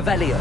Revelio.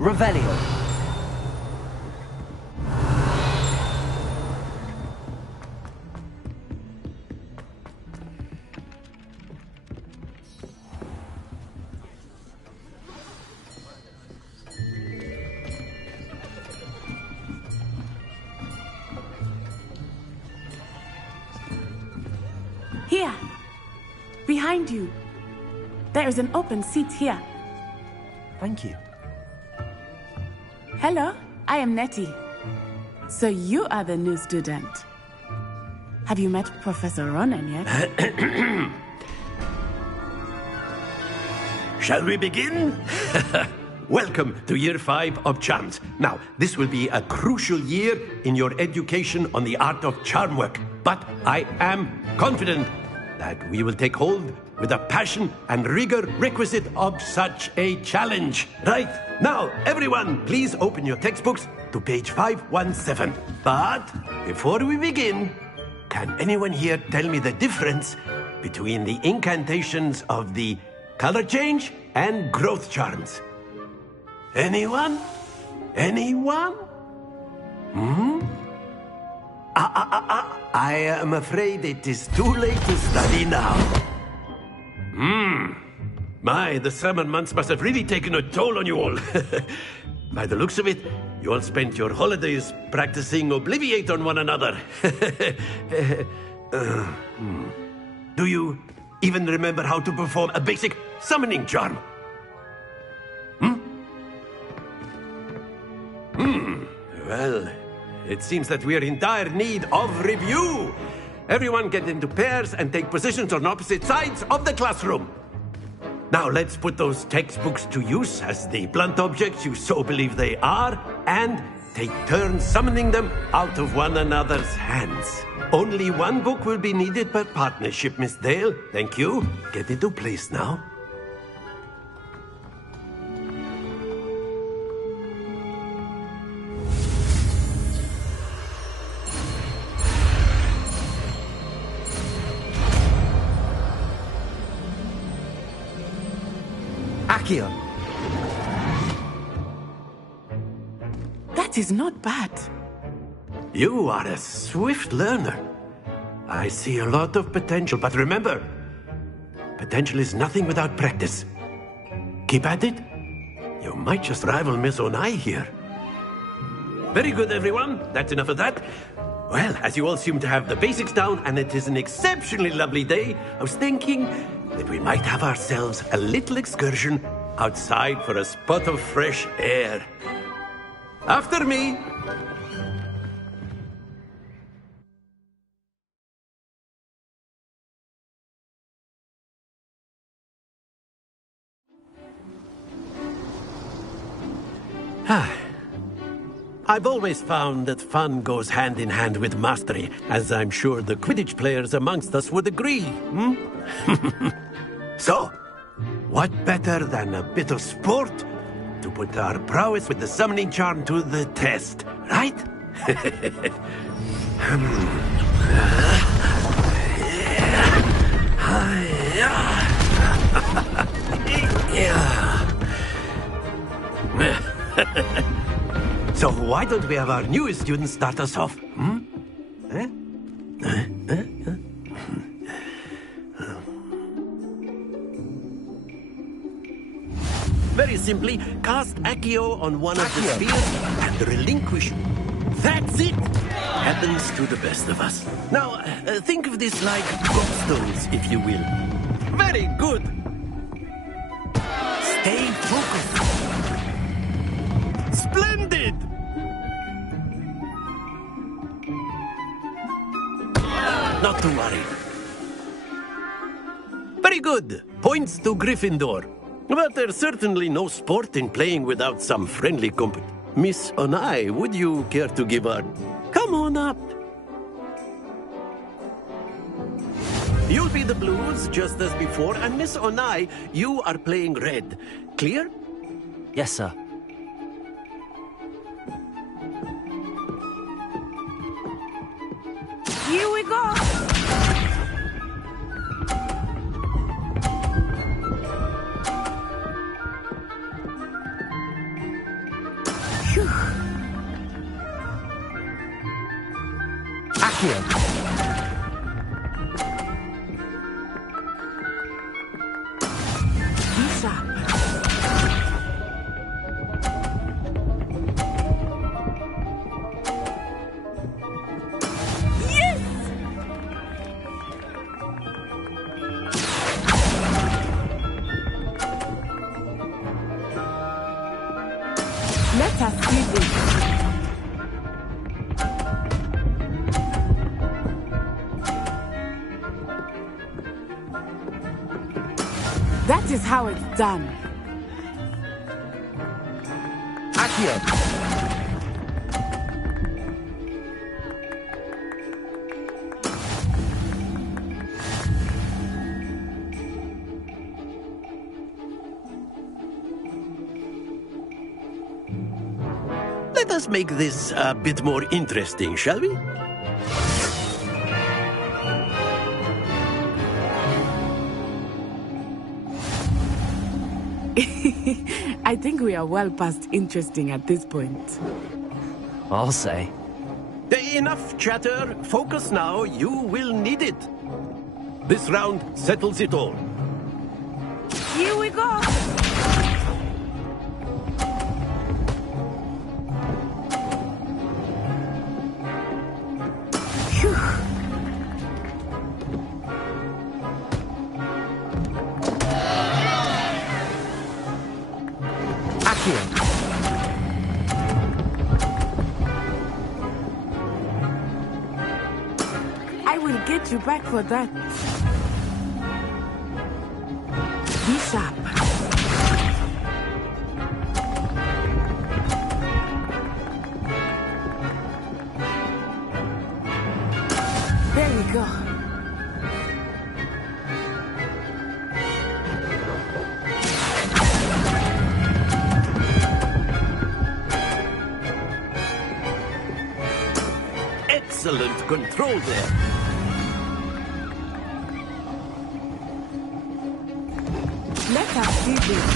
Revelio. Here. Behind you. There is an open seat here. Thank you. Hello, I am Nettie. So you are the new student. Have you met Professor Ronan yet? Shall we begin? Welcome to Year 5 of Charms. Now, this will be a crucial year in your education on the art of charm work. But I am confident that we will take hold with the passion and rigor requisite of such a challenge. Right, now, everyone, please open your textbooks to page 517. But before we begin, can anyone here tell me the difference between the incantations of the color change and growth charms? Anyone? Anyone? I am afraid it is too late to study now. My, the summer months must have really taken a toll on you all. By the looks of it, you all spent your holidays practicing Obliviate on one another. Do you even remember how to perform a basic summoning charm? Well, it seems that we are in dire need of review. Everyone get into pairs and take positions on opposite sides of the classroom. Now let's put those textbooks to use as the blunt objects you so believe they are, and take turns summoning them out of one another's hands. Only one book will be needed per partnership, Miss Dale. Thank you. Get into place now. Accio. That is not bad. You are a swift learner. I see a lot of potential, but remember, potential is nothing without practice. Keep at it. You might just rival Miss Onai here. Very good, everyone. That's enough of that. Well, as you all seem to have the basics down, and it is an exceptionally lovely day, I was thinking that we might have ourselves a little excursion outside for a spot of fresh air. After me. I've always found that fun goes hand in hand with mastery, as I'm sure the Quidditch players amongst us would agree. So, what better than a bit of sport to put our prowess with the summoning charm to the test, right? So why don't we have our newest student start us off? Very simply, cast Accio on one of the spheres and relinquish. That's it! Happens to the best of us. Now, think of this like gobstones, if you will. Very good! Stay focused. Splendid! Not to worry. Very good. Points to Gryffindor. But there's certainly no sport in playing without some friendly company. Miss Onai, would you care to give a... Come on up. You'll be the blues, just as before, and Miss Onai, you are playing red. Clear? Yes, sir. Here we go! Phew. Accio. Be sharp. Yes! Let us see this. That is how it's done. Accio. Let us make this a bit more interesting, shall we? I think we are well past interesting at this point. I'll say. Enough chatter. Focus now. You will need it. This round settles it all. Here we go! Phew. Accio. I will get you back for that. Be sharp. There we go. Excellent control there. Let us see this.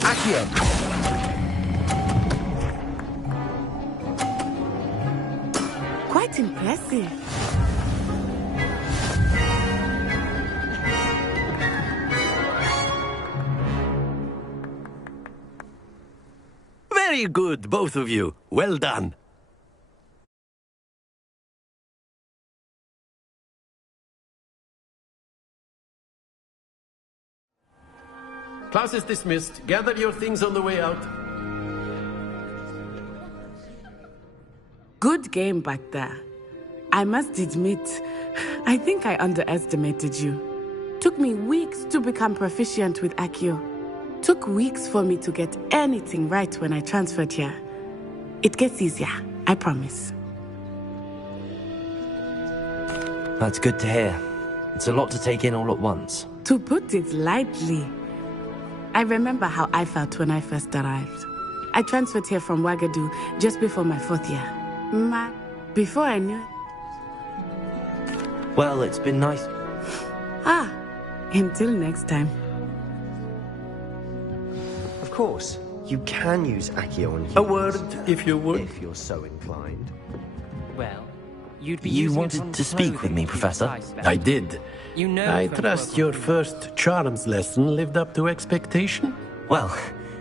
Accio. Quite impressive. Very good, both of you. Well done. Class is dismissed. Gather your things on the way out. Good game back there. I must admit, I think I underestimated you. Took me weeks to become proficient with Accio. Took weeks for me to get anything right when I transferred here. It gets easier, I promise. That's good to hear. It's a lot to take in all at once. To put it lightly, I remember how I felt when I first arrived. I transferred here from Wagadu just before my 4th year. Before I knew it. Well, it's been nice. Until next time. Of course, you can use Accio on humans. A word, if you would. If you're so inclined. Well, you'd be You using it wanted on to speak with clothing me, if you Professor? size better. I did. You know I from trust work your on first charms lesson lived up to expectation. Well,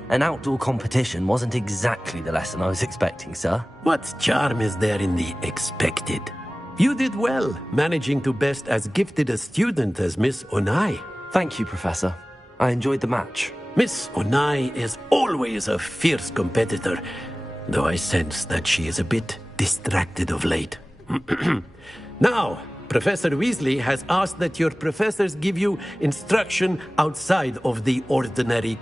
An outdoor competition wasn't exactly the lesson I was expecting, sir. What charm is there in the expected? You did well, managing to best as gifted a student as Miss Onai. Thank you, Professor. I enjoyed the match. Miss Onai is always a fierce competitor, though I sense that she is a bit distracted of late. Now, Professor Weasley has asked that your professors give you instruction outside of the ordinary...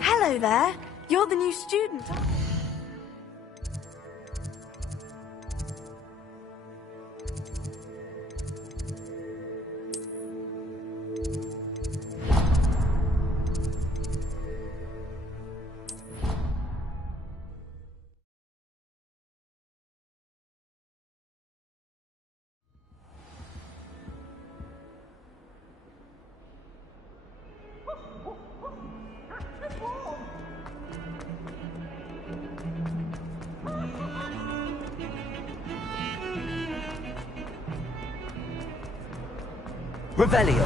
Hello there. You're the new student. Revelio.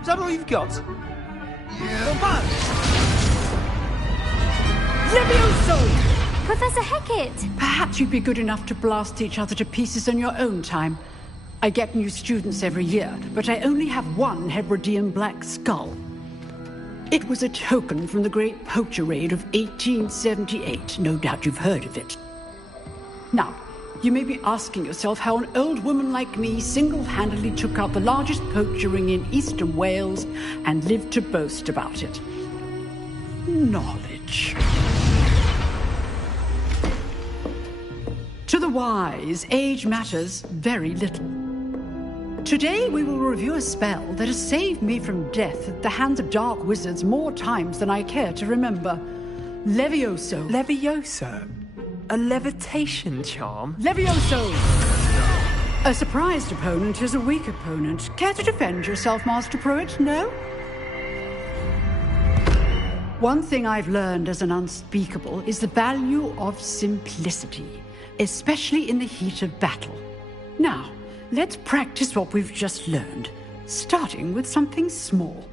Is that all you've got? Professor Hecat! Perhaps you'd be good enough to blast each other to pieces on your own time. I get new students every year, but I only have one Hebridean black skull. It was a token from the Great Poacher Raid of 1878. No doubt you've heard of it. Now, you may be asking yourself how an old woman like me single-handedly took out the largest poacher ring in eastern Wales and lived to boast about it. Knowledge. To the wise, age matters very little. Today we will review a spell that has saved me from death at the hands of dark wizards more times than I care to remember. Levioso. Levioso? A levitation charm? Levioso! A surprised opponent is a weak opponent. Care to defend yourself, Master Pruitt? No? One thing I've learned as an unspeakable is the value of simplicity, especially in the heat of battle. Now, let's practice what we've just learned, starting with something small.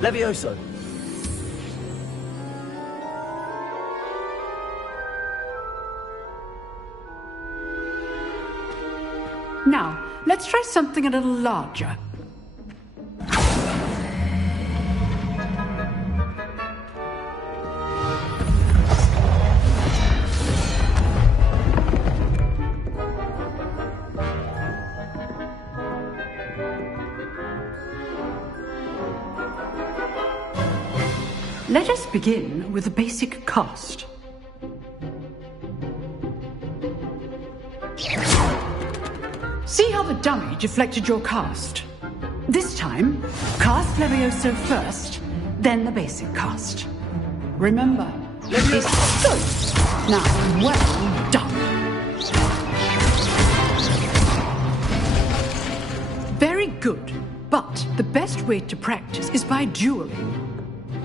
Levioso! Now, let's try something a little larger. Let us begin with a basic cast. See how the dummy deflected your cast? This time, cast Levioso first, then the basic cast. Remember, it's good. Now, well done. Very good, but the best way to practice is by dueling.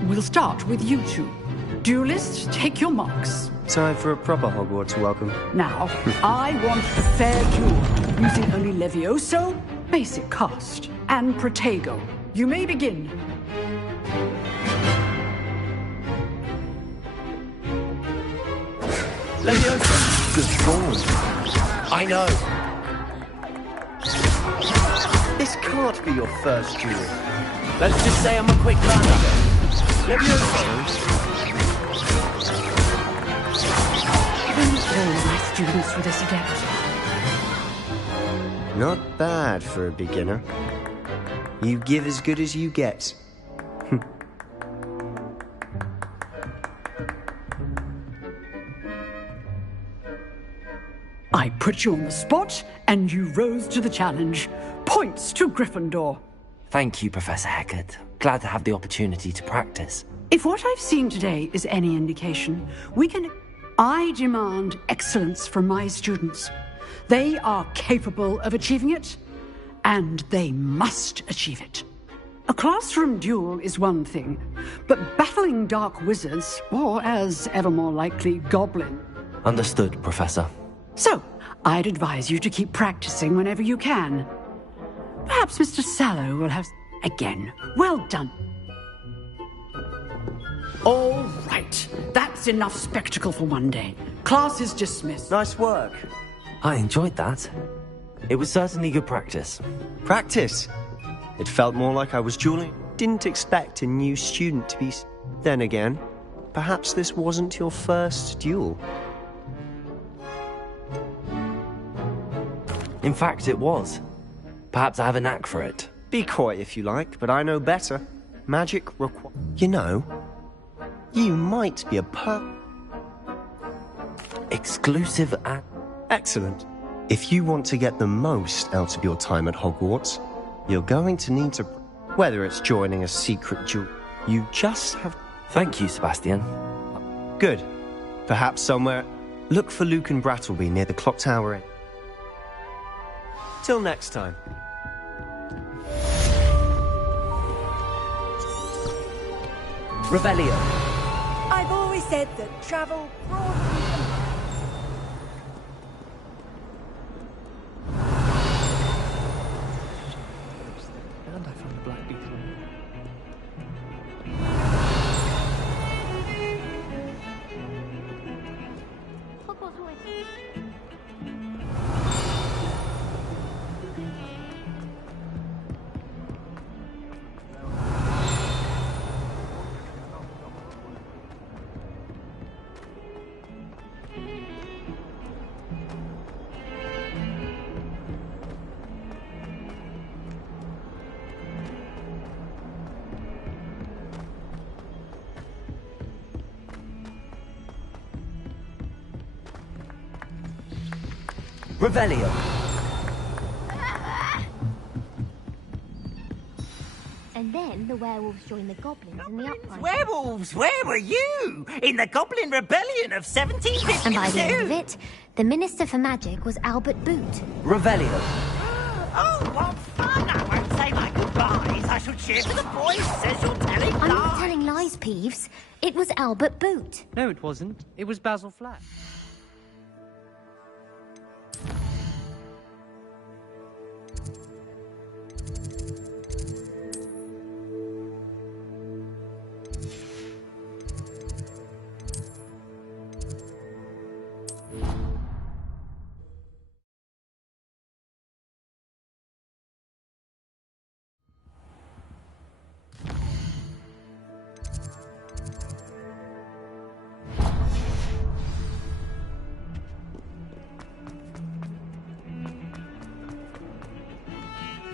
We'll start with you two. Duelists, take your marks. Time for a proper Hogwarts welcome. Now, I want a fair duel, using only Levioso, basic cast, and Protego. You may begin. Levioso! Good ball. I know. This can't be your first duel. Let's just say I'm a quick learner. Levioso! All my students for this adept. Not bad for a beginner. You give as good as you get. I put you on the spot, and you rose to the challenge. Points to Gryffindor. Thank you, Professor Hecat. Glad to have the opportunity to practice. If what I've seen today is any indication, I demand excellence from my students. They are capable of achieving it, and they must achieve it. A classroom duel is one thing, but battling dark wizards, or as ever more likely, goblin. Understood, Professor. So, I'd advise you to keep practicing whenever you can. Perhaps Mr. Sallow will have... Again, well done. All right, that's enough spectacle for one day. Class is dismissed. Nice work. I enjoyed that. It was certainly good practice. Practice? It felt more like I was dueling. Didn't expect a new student to be... Then again, perhaps this wasn't your first duel. In fact, it was. Perhaps I have a knack for it. Be coy if you like, but I know better. Magic requires... You know, you might be a Exclusive at... Excellent. If you want to get the most out of your time at Hogwarts, you're going to need to... Whether it's joining a secret duel, you just have... Thank you, Sebastian. Good. Perhaps somewhere... Look for Luke and Brattleby near the clock tower. Till next time. Revelio. I've always said that travel broadly... Revelio. And then the werewolves joined the goblins in the uprising. Werewolves, where were you? In the Goblin Rebellion of 1752? And by the end of it, the Minister for Magic was Albert Boot. Revelio. Oh, what fun! I won't say my goodbyes. I shall cheer for the boys. Says you're telling lies. I'm not telling lies, Peeves. It was Albert Boot. No, it wasn't. It was Basil Flack.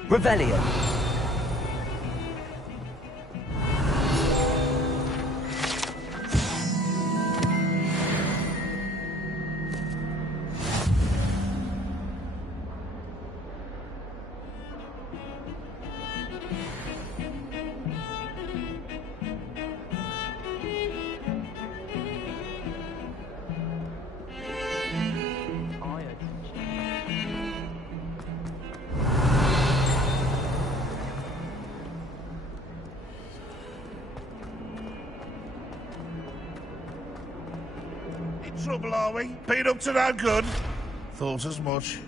Revelio. Trouble, are we? Been up to no good? Thought as much.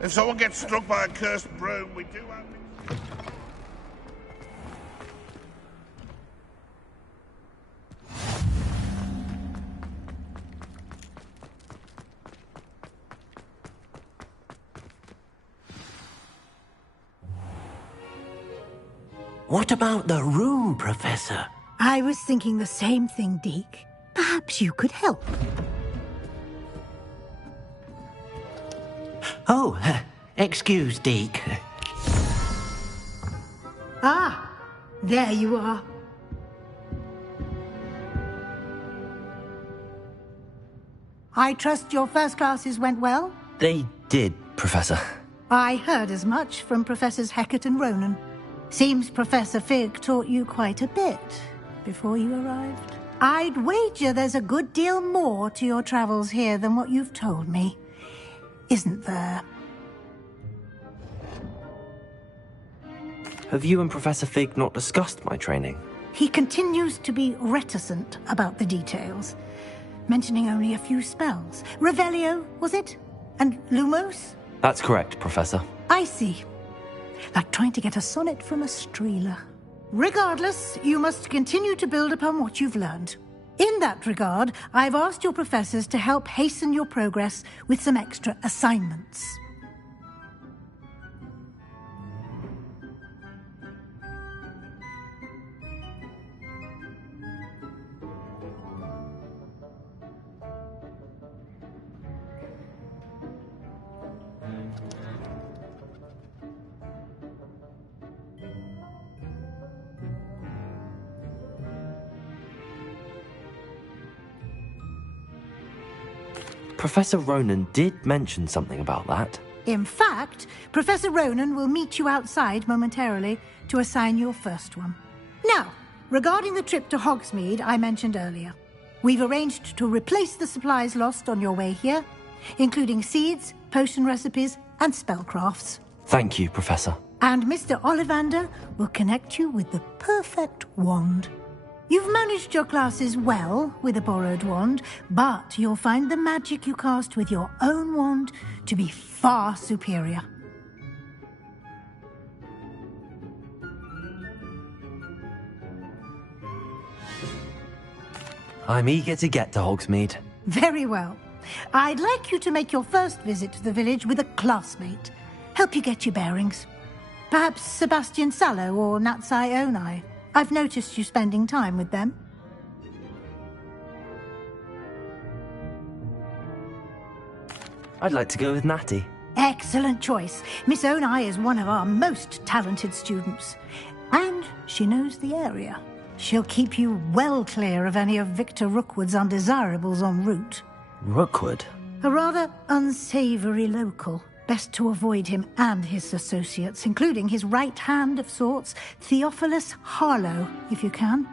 If someone gets struck by a cursed broom, we do have... What about the room, Professor? I was thinking the same thing, Deke. Perhaps you could help. Oh, excuse, Deke. Ah, there you are. I trust your first classes went well? They did, Professor. I heard as much from Professors Hecat and Ronan. Seems Professor Fig taught you quite a bit before you arrived. I'd wager there's a good deal more to your travels here than what you've told me. Isn't there? Have you and Professor Fig not discussed my training? He continues to be reticent about the details, mentioning only a few spells. Revelio, was it? And Lumos? That's correct, Professor. I see. Like trying to get a sonnet from a streeler. Regardless, you must continue to build upon what you've learned. In that regard, I've asked your professors to help hasten your progress with some extra assignments. Professor Ronan did mention something about that. In fact, Professor Ronan will meet you outside momentarily to assign your first one. Now, regarding the trip to Hogsmeade I mentioned earlier, we've arranged to replace the supplies lost on your way here, including seeds, potion recipes, and spellcrafts. Thank you, Professor. And Mr. Ollivander will connect you with the perfect wand. You've managed your classes well with a borrowed wand, but you'll find the magic you cast with your own wand to be far superior. I'm eager to get to Hogsmeade. Very well. I'd like you to make your first visit to the village with a classmate. Help you get your bearings. Perhaps Sebastian Sallow or Natsai Onai. I've noticed you spending time with them. I'd like to go with Natty. Excellent choice. Miss Onai is one of our most talented students. And she knows the area. She'll keep you well clear of any of Victor Rookwood's undesirables en route. Rookwood? A rather unsavoury local. Best to avoid him and his associates, including his right hand of sorts, Theophilus Harlow, if you can.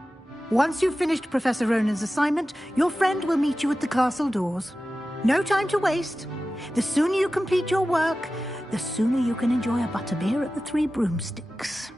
Once you've finished Professor Ronan's assignment, your friend will meet you at the castle doors. No time to waste. The sooner you complete your work, the sooner you can enjoy a butterbeer at the Three Broomsticks.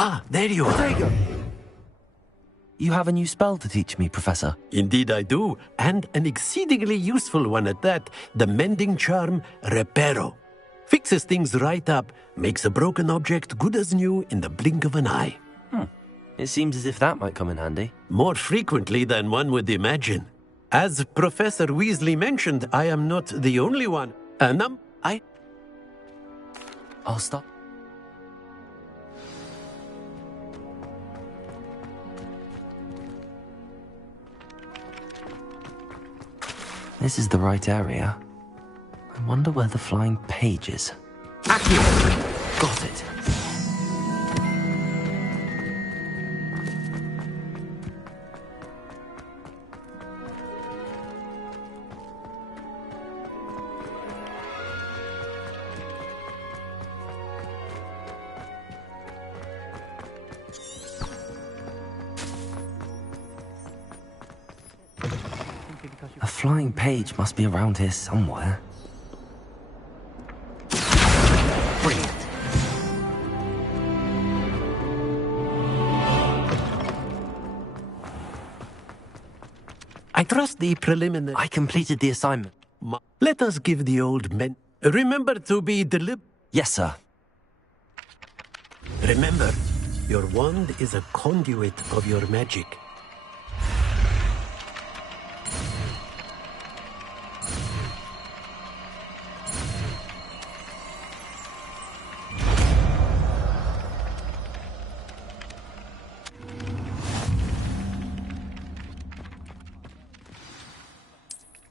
Ah, there you are. You have a new spell to teach me, Professor. Indeed I do, and an exceedingly useful one at that. The mending charm, Reparo. Fixes things right up, makes a broken object good as new in the blink of an eye. It seems as if that might come in handy. More frequently than one would imagine. As Professor Weasley mentioned, I am not the only one. I'll stop. This is the right area. I wonder where the flying page is. Accio! Got it. A flying page must be around here somewhere. Brilliant. I trust the preliminary... I completed the assignment. Let us give the old men... Remember to be deliberate. Yes, sir. Remember, your wand is a conduit of your magic.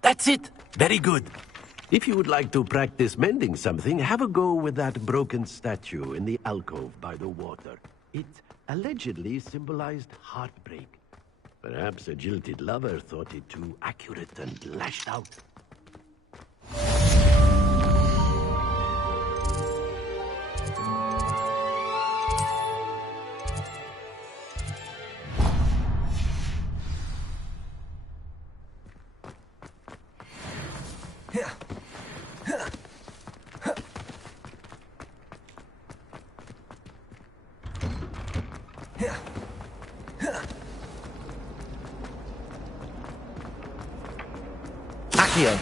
That's it! Very good. If you would like to practice mending something, have a go with that broken statue in the alcove by the water. It allegedly symbolized heartbreak. Perhaps a jilted lover thought it too accurate and lashed out. Accio!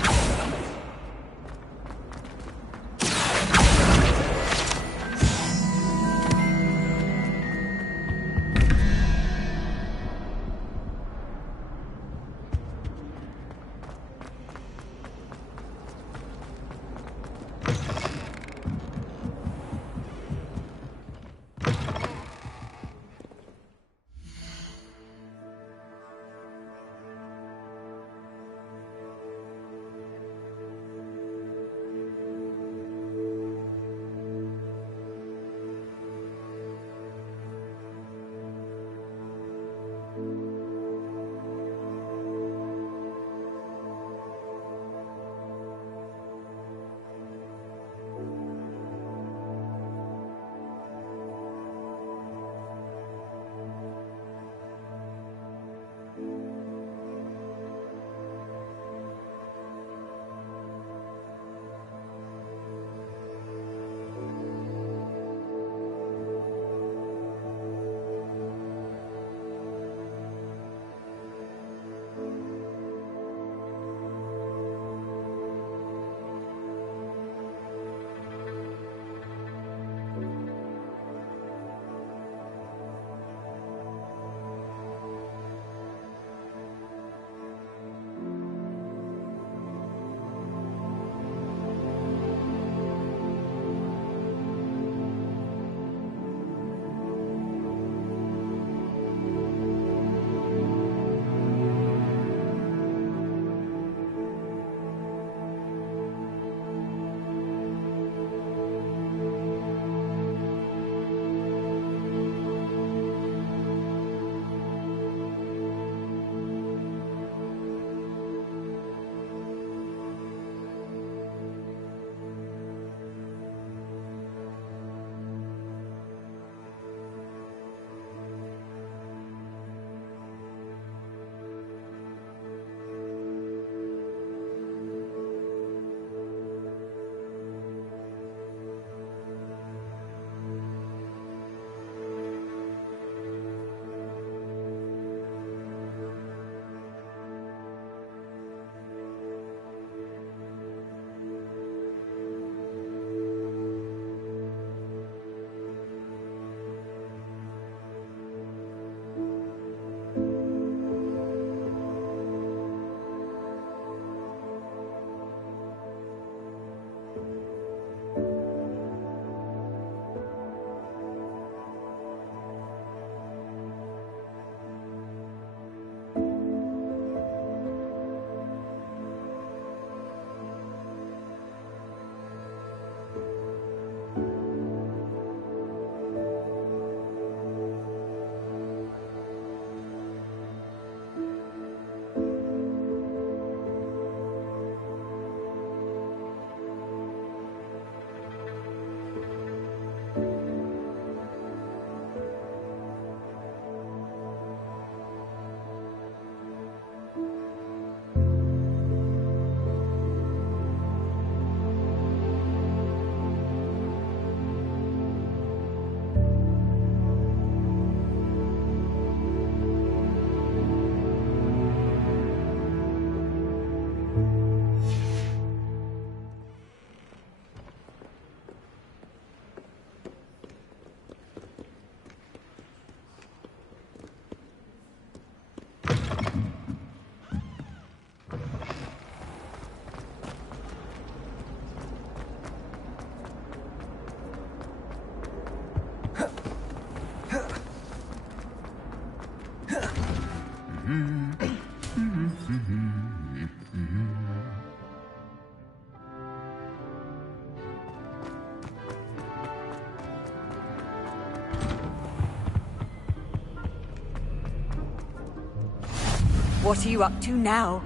What are you up to now?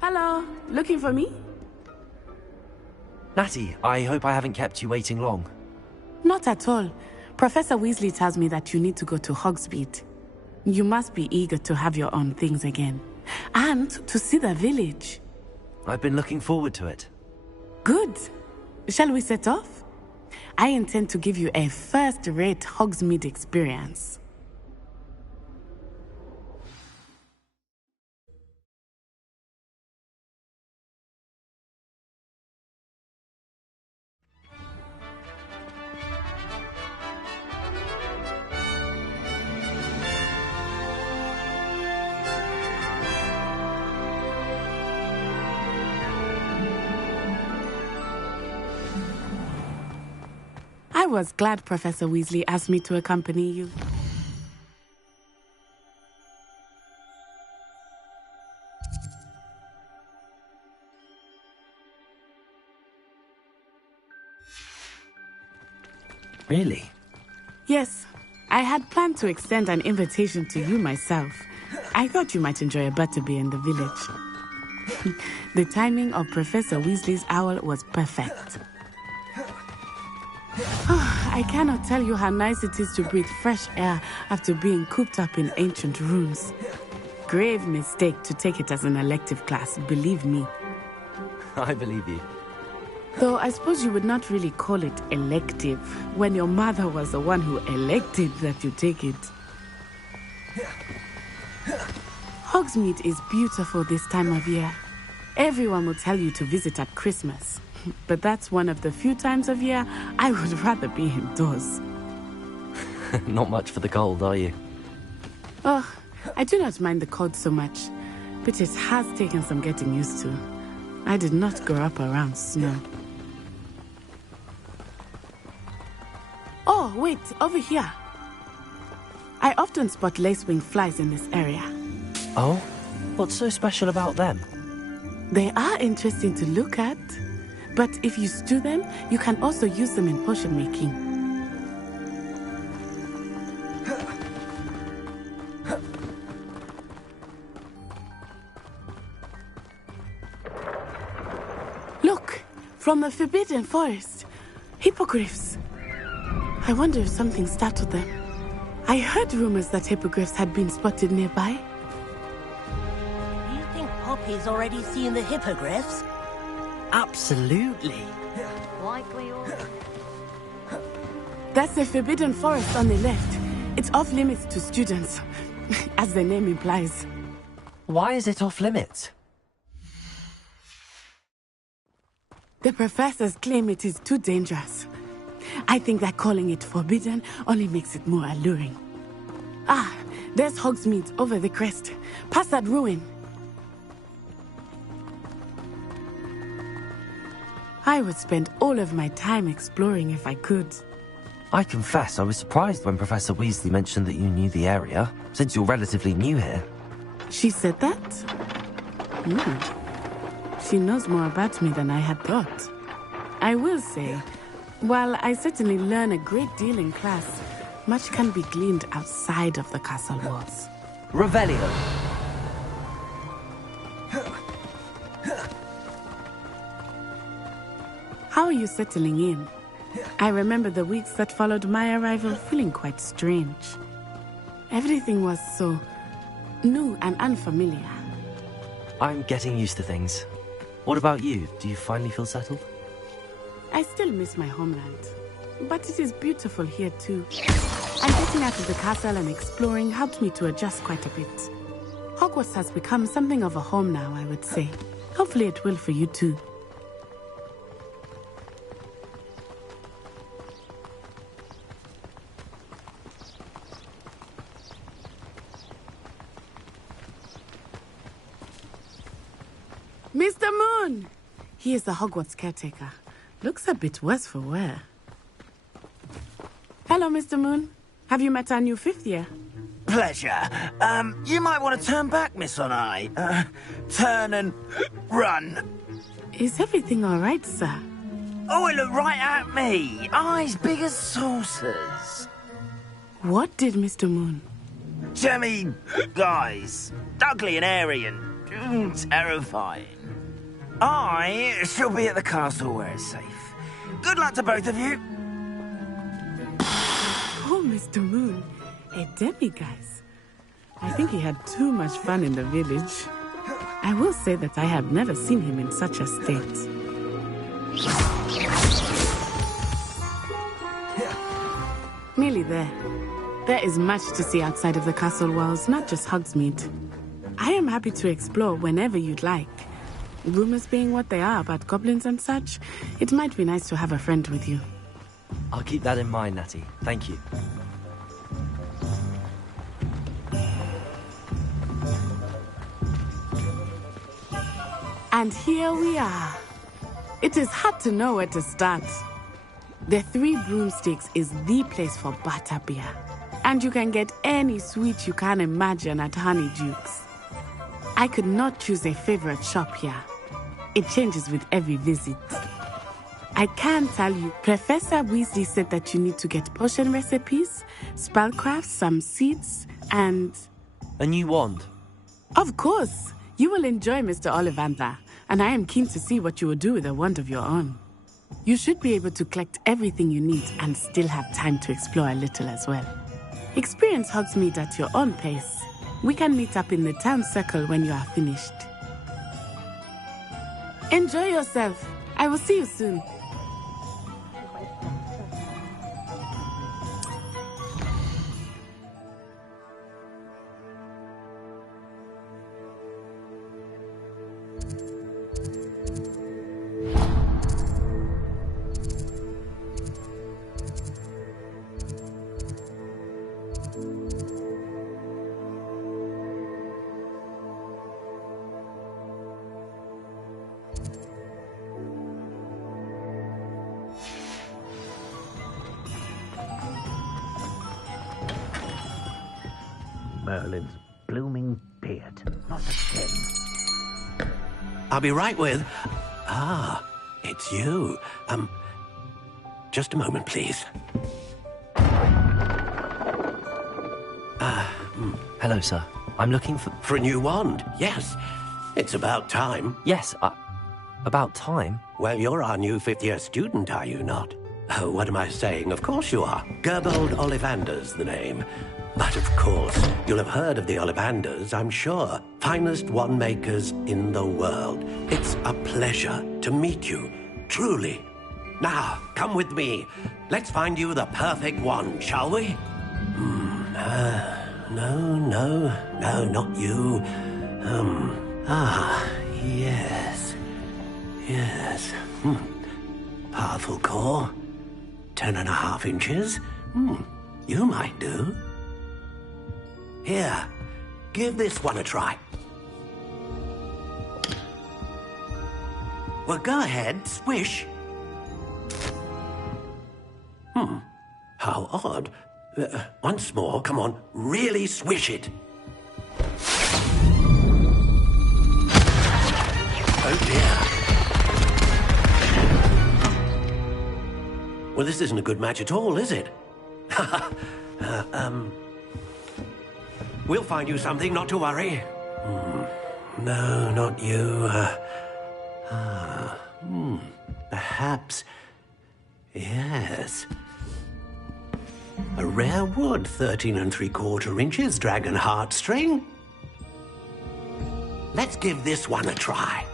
Hello, looking for me? Natty, I hope I haven't kept you waiting long. Not at all. Professor Weasley tells me that you need to go to Hogsmeade. You must be eager to have your own things again. And to see the village. I've been looking forward to it. Good. Shall we set off? I intend to give you a first-rate Hogsmeade experience. I was glad Professor Weasley asked me to accompany you. Really? Yes, I had planned to extend an invitation to you myself. I thought you might enjoy a butterbeer in the village. The timing of Professor Weasley's owl was perfect. I cannot tell you how nice it is to breathe fresh air after being cooped up in ancient rooms. Grave mistake to take it as an elective class, believe me. I believe you. Though I suppose you would not really call it elective when your mother was the one who elected that you take it. Hogsmeade is beautiful this time of year. Everyone will tell you to visit at Christmas. But that's one of the few times of year I would rather be indoors. Not much for the cold, are you? Oh, I do not mind the cold so much, but it has taken some getting used to. I did not grow up around snow. Oh, wait, over here. I often spot lacewing flies in this area. Oh? What's so special about them? They are interesting to look at. But if you stew them, you can also use them in potion making. Look, from the Forbidden Forest. Hippogriffs. I wonder if something startled them. I heard rumors that hippogriffs had been spotted nearby. You think Poppy's already seen the hippogriffs? Absolutely. Likely or... That's the Forbidden Forest on the left. It's off limits to students, as the name implies. Why is it off limits? The professors claim it is too dangerous. I think that calling it forbidden only makes it more alluring. Ah, there's Hogsmeade over the crest. Past that ruin. I would spend all of my time exploring if I could. I confess I was surprised when Professor Weasley mentioned that you knew the area, since you're relatively new here. She said that? She knows more about me than I had thought. I will say, while I certainly learn a great deal in class, much can be gleaned outside of the castle walls. Revelio. How are you settling in? I remember the weeks that followed my arrival feeling quite strange. Everything was so new and unfamiliar. I'm getting used to things. What about you? Do you finally feel settled? I still miss my homeland, but it is beautiful here too. And getting out of the castle and exploring helped me to adjust quite a bit. Hogwarts has become something of a home now, I would say. Hopefully it will for you too. Mr. Moon! He is the Hogwarts caretaker. Looks a bit worse for wear. Hello, Mr. Moon. Have you met our new fifth year? Pleasure. You might want to turn back, Miss Onai. Turn and run. Is everything all right, sir? Oh, it looked right at me. Eyes big as saucers. What did Mr. Moon? guys. Ugly and airy and terrifying. I shall be at the castle where it's safe. Good luck to both of you. Oh, Mr. Moon, a demiguise. I think he had too much fun in the village. I will say that I have never seen him in such a state. Nearly there. There is much to see outside of the castle walls, not just Hogsmeade. I am happy to explore whenever you'd like. Rumors being what they are about goblins and such, it might be nice to have a friend with you. I'll keep that in mind, Natty. Thank you. And here we are. It is hard to know where to start. The Three Broomsticks is the place for butterbeer. And you can get any sweet you can imagine at Honeyduke's. I could not choose a favorite shop here. It changes with every visit. I can tell you, Professor Weasley said that you need to get potion recipes, spellcrafts, some seeds, and... A new wand? Of course! You will enjoy Mr. Ollivander, and I am keen to see what you will do with a wand of your own. You should be able to collect everything you need and still have time to explore a little as well. Experience Hogsmeade at your own pace. We can meet up in the town circle when you are finished. Enjoy yourself. I will see you soon. Merlin's blooming beard. Not again. I'll be right with... Ah, it's you. Just a moment, please. Hello, sir. I'm looking for... For a new wand, yes. It's about time. Yes, about time? Well, you're our new fifth-year student, are you not? Oh, what am I saying? Of course you are. Gerbold Ollivander's the name. But of course, you'll have heard of the Ollivanders, I'm sure. Finest wand makers in the world. It's a pleasure to meet you, truly. Now, come with me. Let's find you the perfect wand, shall we? No, not you. Yes. Powerful core. 10.5 inches. You might do. Here, give this one a try. Well, go ahead, swish. How odd. Once more, come on, really swish it. Oh dear. Well, this isn't a good match at all, is it? We'll find you something, not to worry. No, not you. Perhaps... Yes. A rare wood, 13 3/4 inches, dragon heartstring. Let's give this one a try.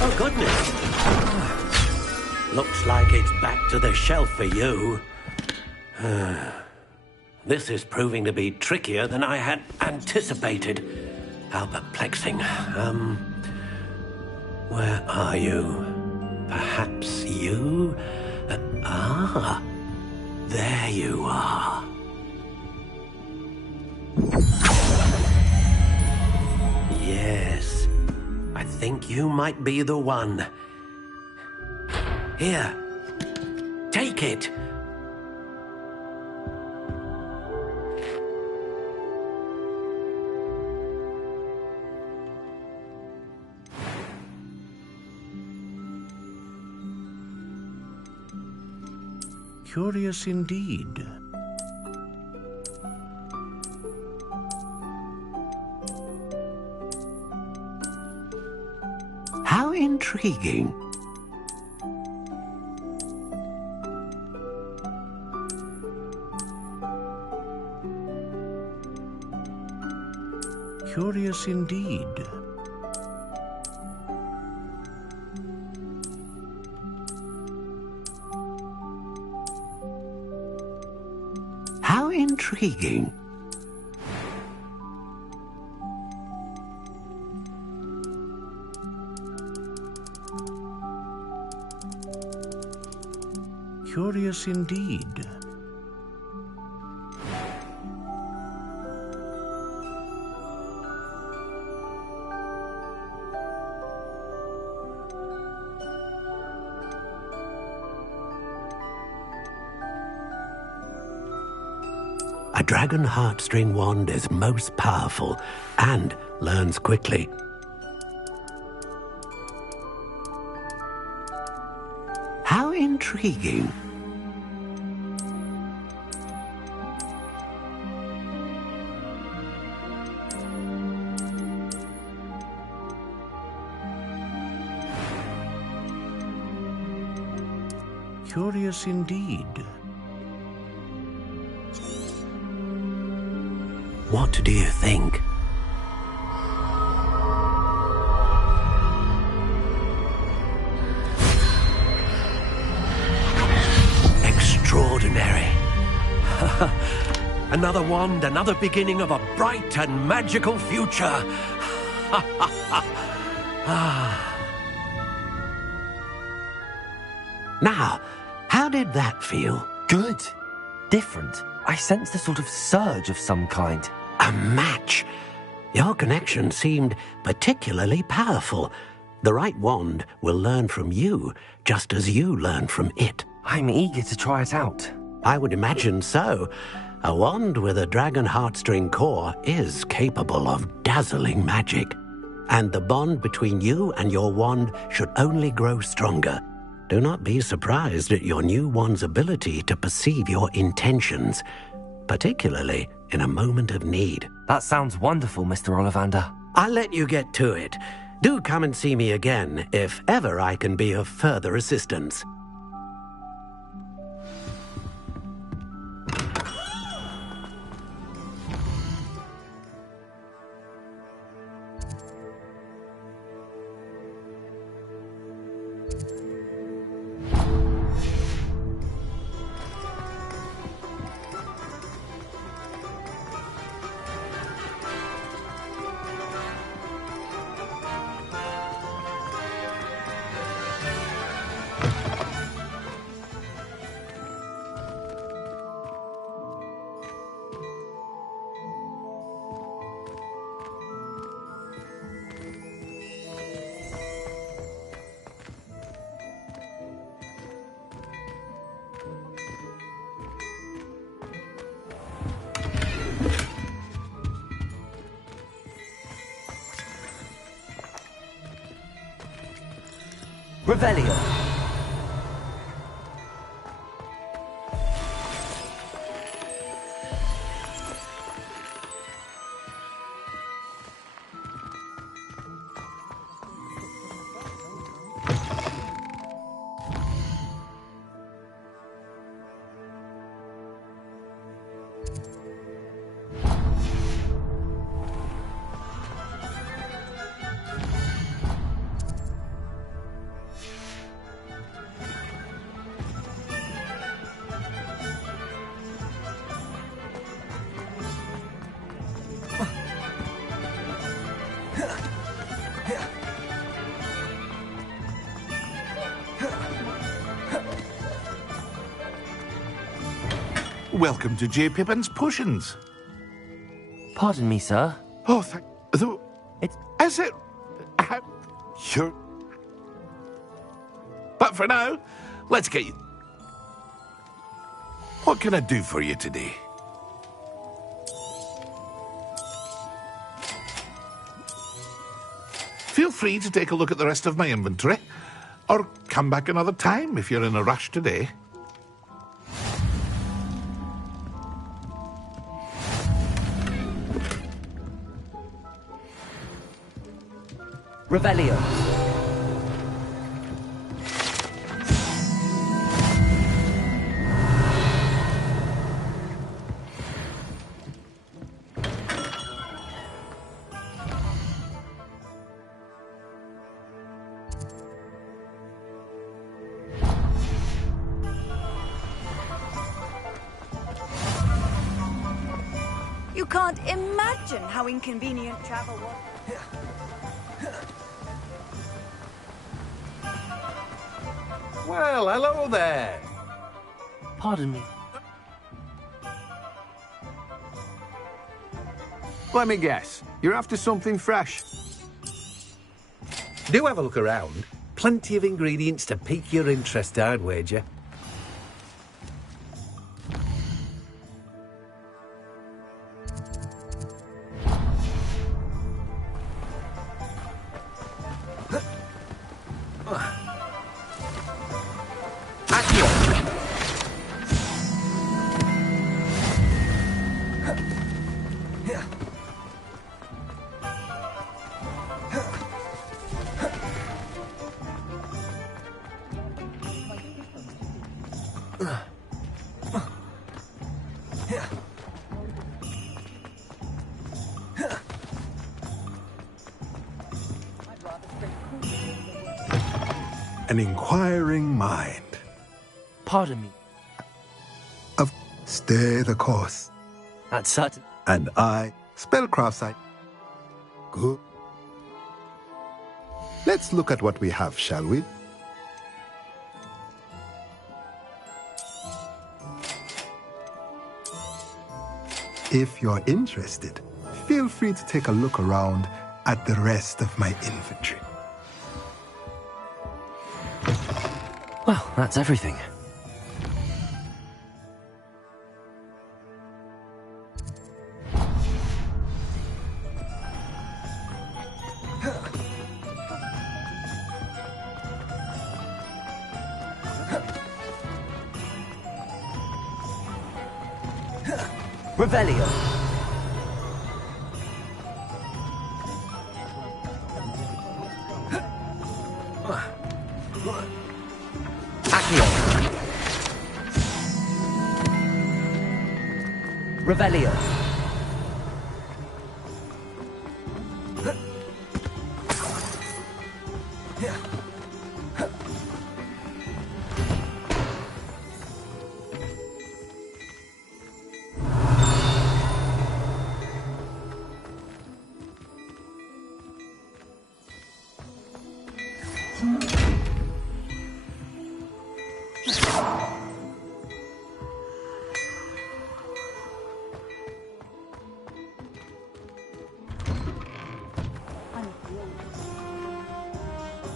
Oh, goodness. Looks like it's back to the shelf for you. This is proving to be trickier than I had anticipated. How perplexing. Where are you? Perhaps you? There you are. Yes, I think you might be the one. Here, take it. Curious indeed. How intriguing. Curious indeed. How intriguing. Curious indeed. A dragon heartstring wand is most powerful and learns quickly. How intriguing. Curious indeed. What do you think? Extraordinary. Another wand, another beginning of a bright and magical future. Now, how did that feel? Good. Different. I sensed a sort of surge of some kind. A match. Your connection seemed particularly powerful. The right wand will learn from you, just as you learn from it. I'm eager to try it out. I would imagine so. A wand with a dragon heartstring core is capable of dazzling magic. And the bond between you and your wand should only grow stronger. Do not be surprised at your new wand's ability to perceive your intentions, particularly in a moment of need. That sounds wonderful, Mr. Ollivander. I'll let you get to it. Do come and see me again if ever I can be of further assistance. Revelio. Welcome to J. Pippin's Potions. Pardon me, sir. Oh, thank... Is it... Sure. But for now, let's get you... What can I do for you today? Feel free to take a look at the rest of my inventory, or come back another time if you're in a rush today. Revelio. You can't imagine how inconvenient travel was. Well, hello there. Pardon me. Let me guess. You're after something fresh. Do have a look around. Plenty of ingredients to pique your interest, I'd wager. An inquiring mind. Pardon me. Stay the course. That's certain. And I, spellcraft site. Good. Let's look at what we have, shall we? If you're interested, feel free to take a look around at the rest of my inventory. Well, that's everything. Revelio. Accio. Revelio.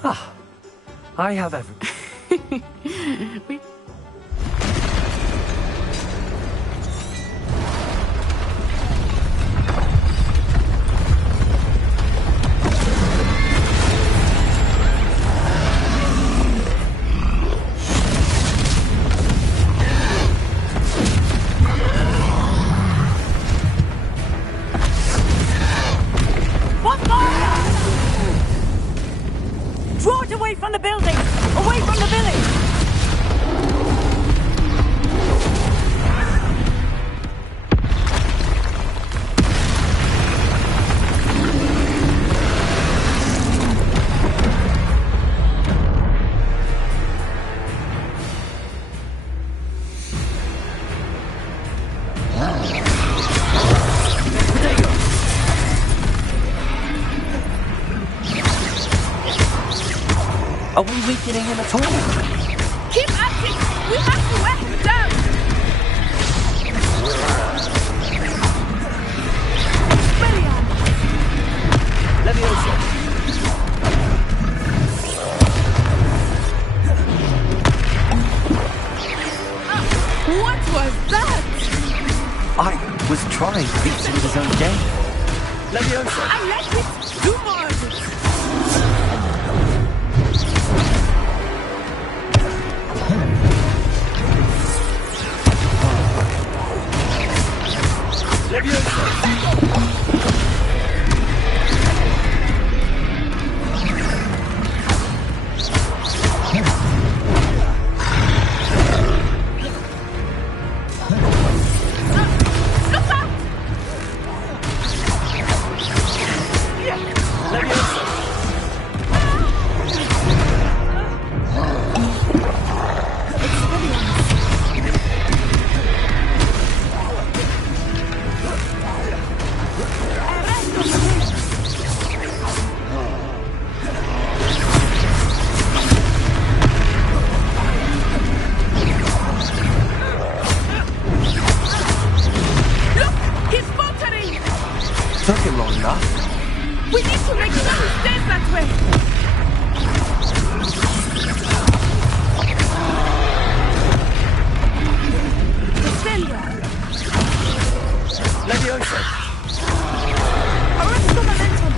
Ah, I have everything. Draw it away from the building! Away from the village! Are we weakening him at all? Keep at it! We have to wear him down! Leviosa. What was that? I was trying to beat him with his own game. Leviosa. I like it! Do more of it! Leviosa. long enough. We need to make sure he stays that way. Defender. Levioso. Arrest the momentum.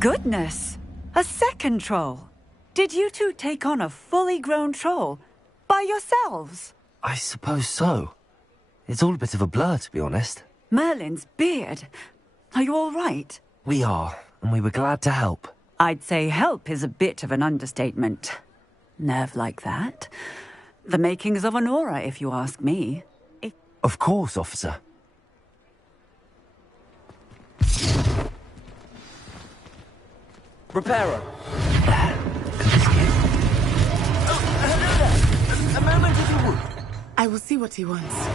Goodness! A second troll! Did you two take on a fully grown troll? By yourselves? I suppose so. It's all a bit of a blur, to be honest. Merlin's beard. Are you all right? We are, and we were glad to help. I'd say help is a bit of an understatement. Nerve like that. The makings of an aura, if you ask me. Of course, officer. Reparo. A moment if you would. I will see what he wants.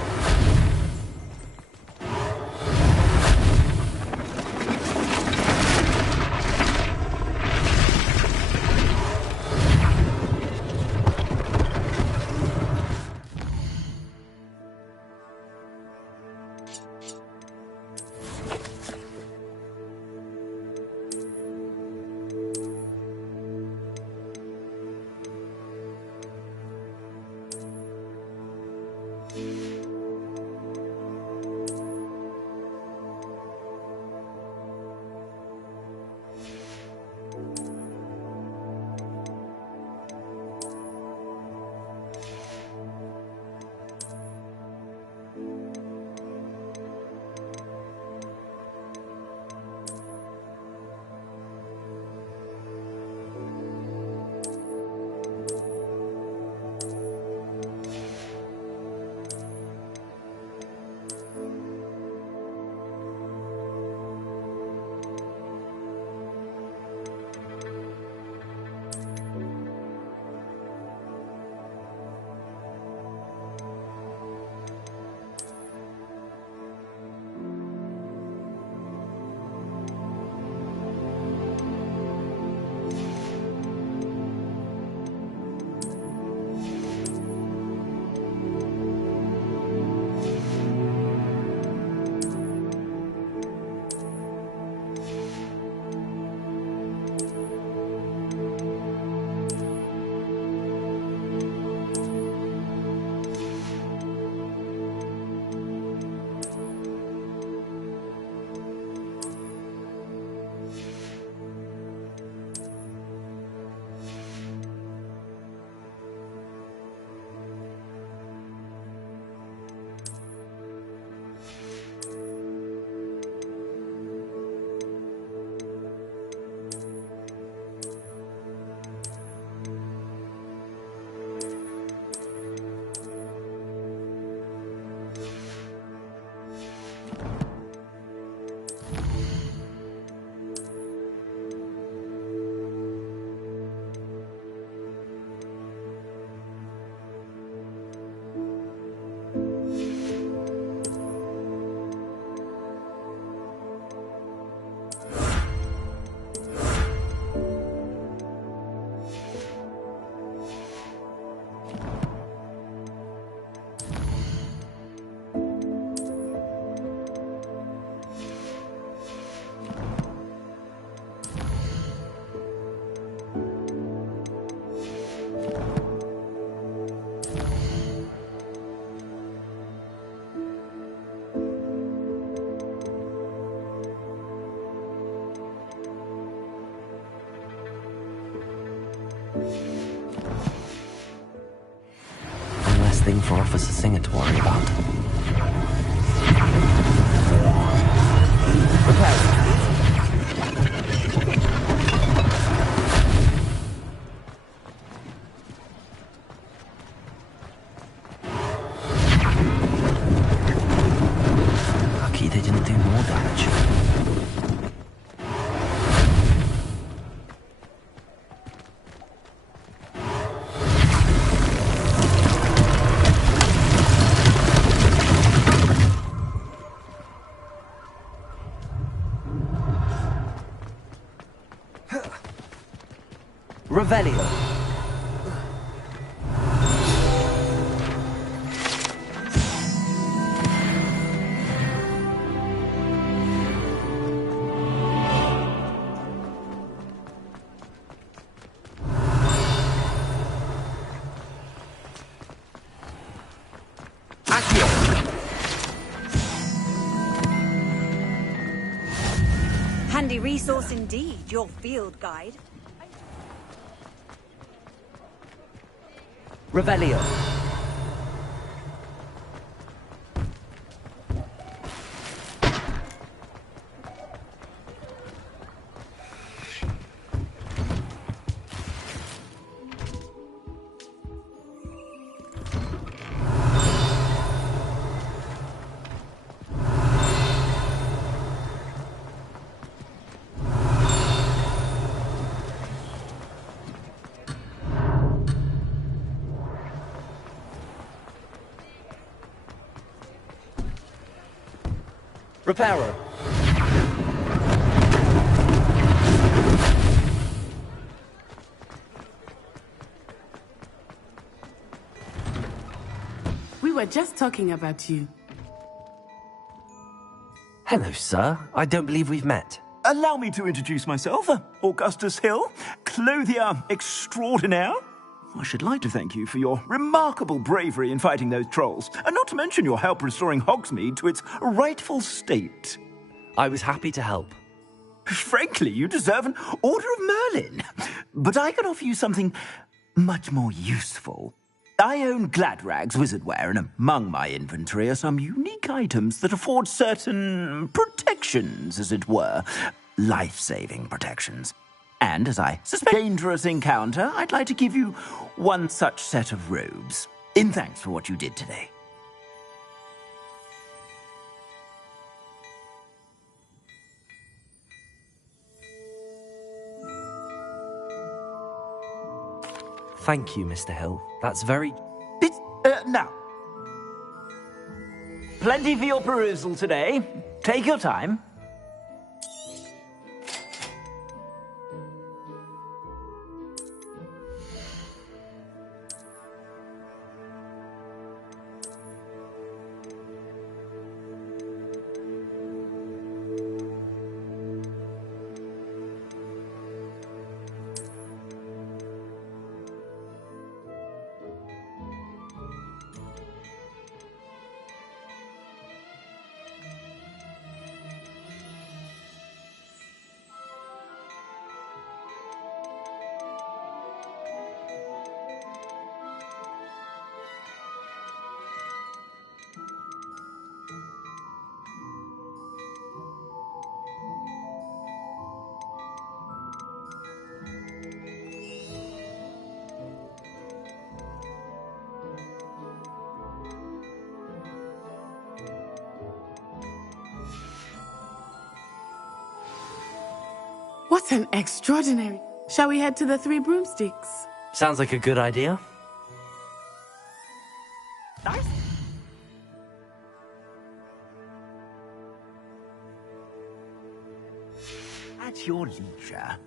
Thing for Officer Singer to worry about. Lucky they didn't do more damage. Revelio. Handy resource indeed, your field guide. Revelio. Reparo. We were just talking about you. Hello, sir. I don't believe we've met. Allow me to introduce myself, Augustus Hill, clothier extraordinaire. I should like to thank you for your remarkable bravery in fighting those trolls, and not to mention your help restoring Hogsmeade to its rightful state. I was happy to help. Frankly, you deserve an Order of Merlin. But I can offer you something much more useful. I own Gladrag's wizardware, and among my inventory are some unique items that afford certain protections, as it were. Life-saving protections. And as I suspect a dangerous encounter, I'd like to give you one such set of robes, in thanks for what you did today. Thank you, Mr. Hill. That's very... Now. Plenty for your perusal today. Take your time. What an extraordinary... Shall we head to the Three Broomsticks? Sounds like a good idea. Nice. At your leisure.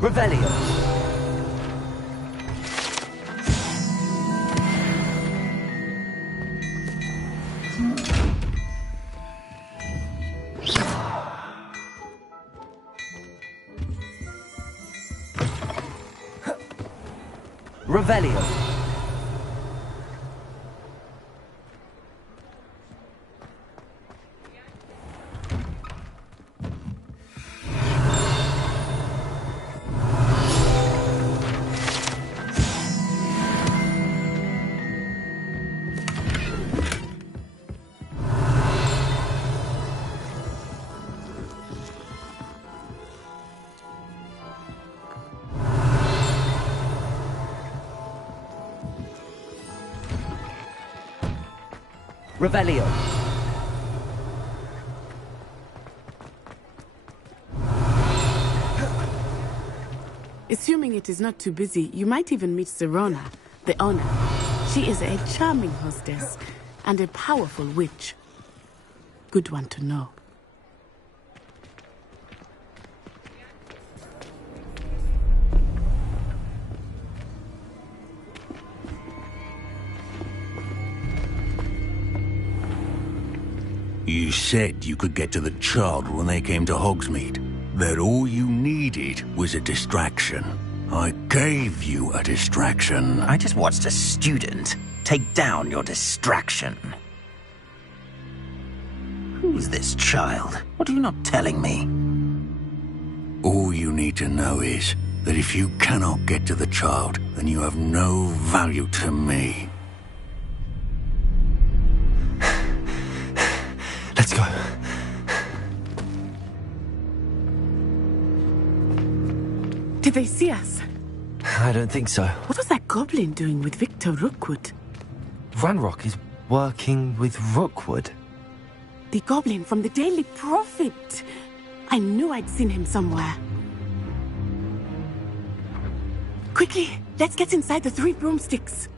Revelio. Revelio. Revelio. Assuming it is not too busy, you might even meet Sirona, the owner. She is a charming hostess and a powerful witch. Good one to know. You said you could get to the child when they came to Hogsmeade. That all you needed was a distraction. I gave you a distraction. I just watched a student take down your distraction. Who's this child? What are you not telling me? All you need to know is that if you cannot get to the child, then you have no value to me. Let's go. Did they see us? I don't think so. What was that goblin doing with Victor Rookwood? Ranrock is working with Rookwood. The goblin from the Daily Prophet. I knew I'd seen him somewhere. Quickly, let's get inside the 3 broomsticks.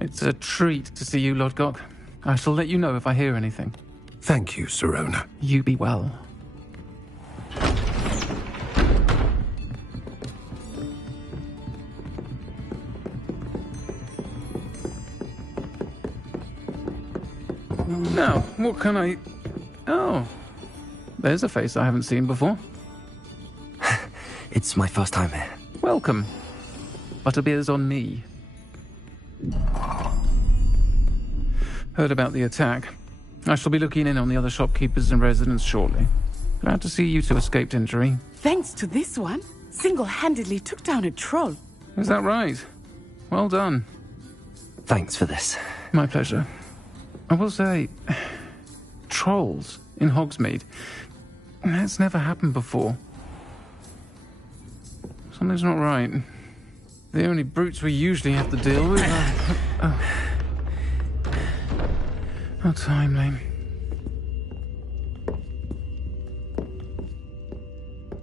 It's a treat to see you, Lodgok. I shall let you know if I hear anything. Thank you, Sirona. You be well. Now, what can I... Oh, there's a face I haven't seen before. It's my first time here. Welcome. Butterbeer's on me. Heard about the attack. I shall be looking in on the other shopkeepers and residents shortly. Glad to see you two escaped injury. Thanks to this one, single-handedly took down a troll. Is that right? Well done. Thanks for this. My pleasure. I will say, trolls in Hogsmeade. That's never happened before. Something's not right. The only brutes we usually have to deal with are... How timely.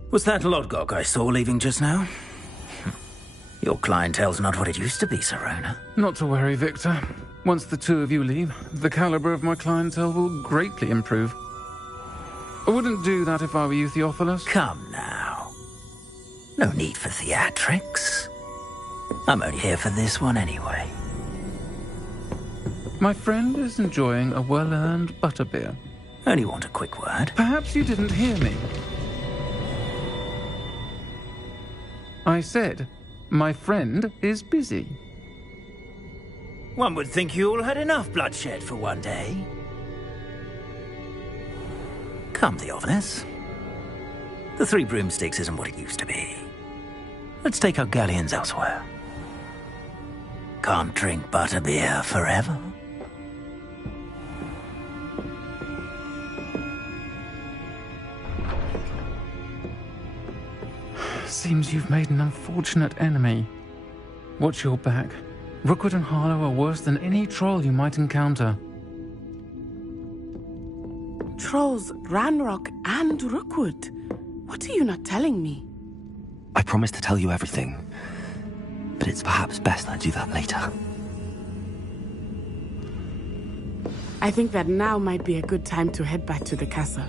Was that Lodgok I saw leaving just now? Your clientele's not what it used to be, Sirona. Not to worry, Victor. Once the two of you leave, the caliber of my clientele will greatly improve. I wouldn't do that if I were you, Theophilus. Come now. No need for theatrics. I'm only here for this one anyway. My friend is enjoying a well-earned butterbeer. Only want a quick word. Perhaps you didn't hear me. I said, my friend is busy. One would think you all had enough bloodshed for one day. Come, Theophilus. The 3 broomsticks isn't what it used to be. Let's take our galleons elsewhere. Can't drink butterbeer forever. Seems you've made an unfortunate enemy. Watch your back. Rookwood and Harlow are worse than any troll you might encounter. Trolls, Ranrock, and Rookwood. What are you not telling me? I promised to tell you everything, but it's perhaps best I do that later. I think that now might be a good time to head back to the castle.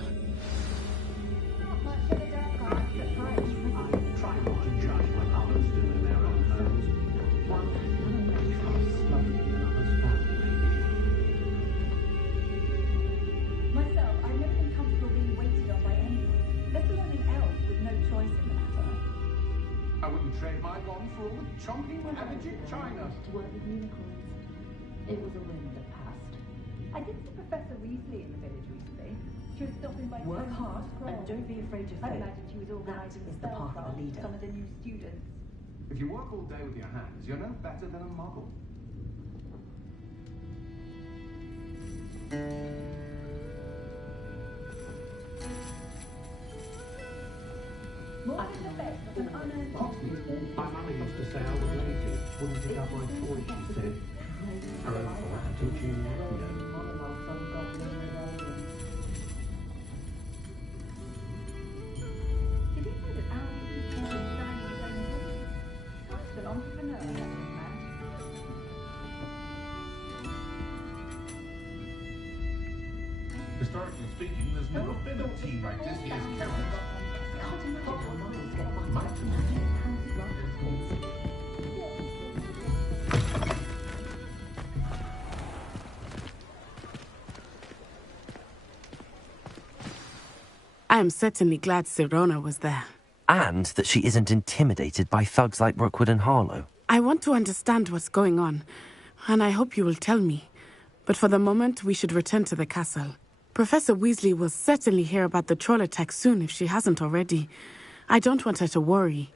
Myself, I've never been comfortable being waited on by anyone, let alone an elf with no choice in the matter. I wouldn't trade my bond for all the chunking magic china. To work with unicorns. It was a whim that passed. I did see Professor Weasley in the village recently. She was stopping by. Work hard and don't be afraid to I fail. imagine she was organising That is the path of a leader. Some of the new students. If you work all day with your hands, you're no better than a muggle. More than the best, but an unearned. My mother used to say I was lazy. Wouldn't pick up my toys, she said. Her own fault for teaching me Latin. Did you know that Aaron is small and shiny his own hood? Such an entrepreneur, that young man. Historically speaking, there's never been a team like this year's Celtics. Can't imagine how muggles get by. I am certainly glad Sirona was there. And that she isn't intimidated by thugs like Rookwood and Harlow. I want to understand what's going on, and I hope you will tell me. But for the moment, we should return to the castle. Professor Weasley will certainly hear about the troll attack soon if she hasn't already. I don't want her to worry.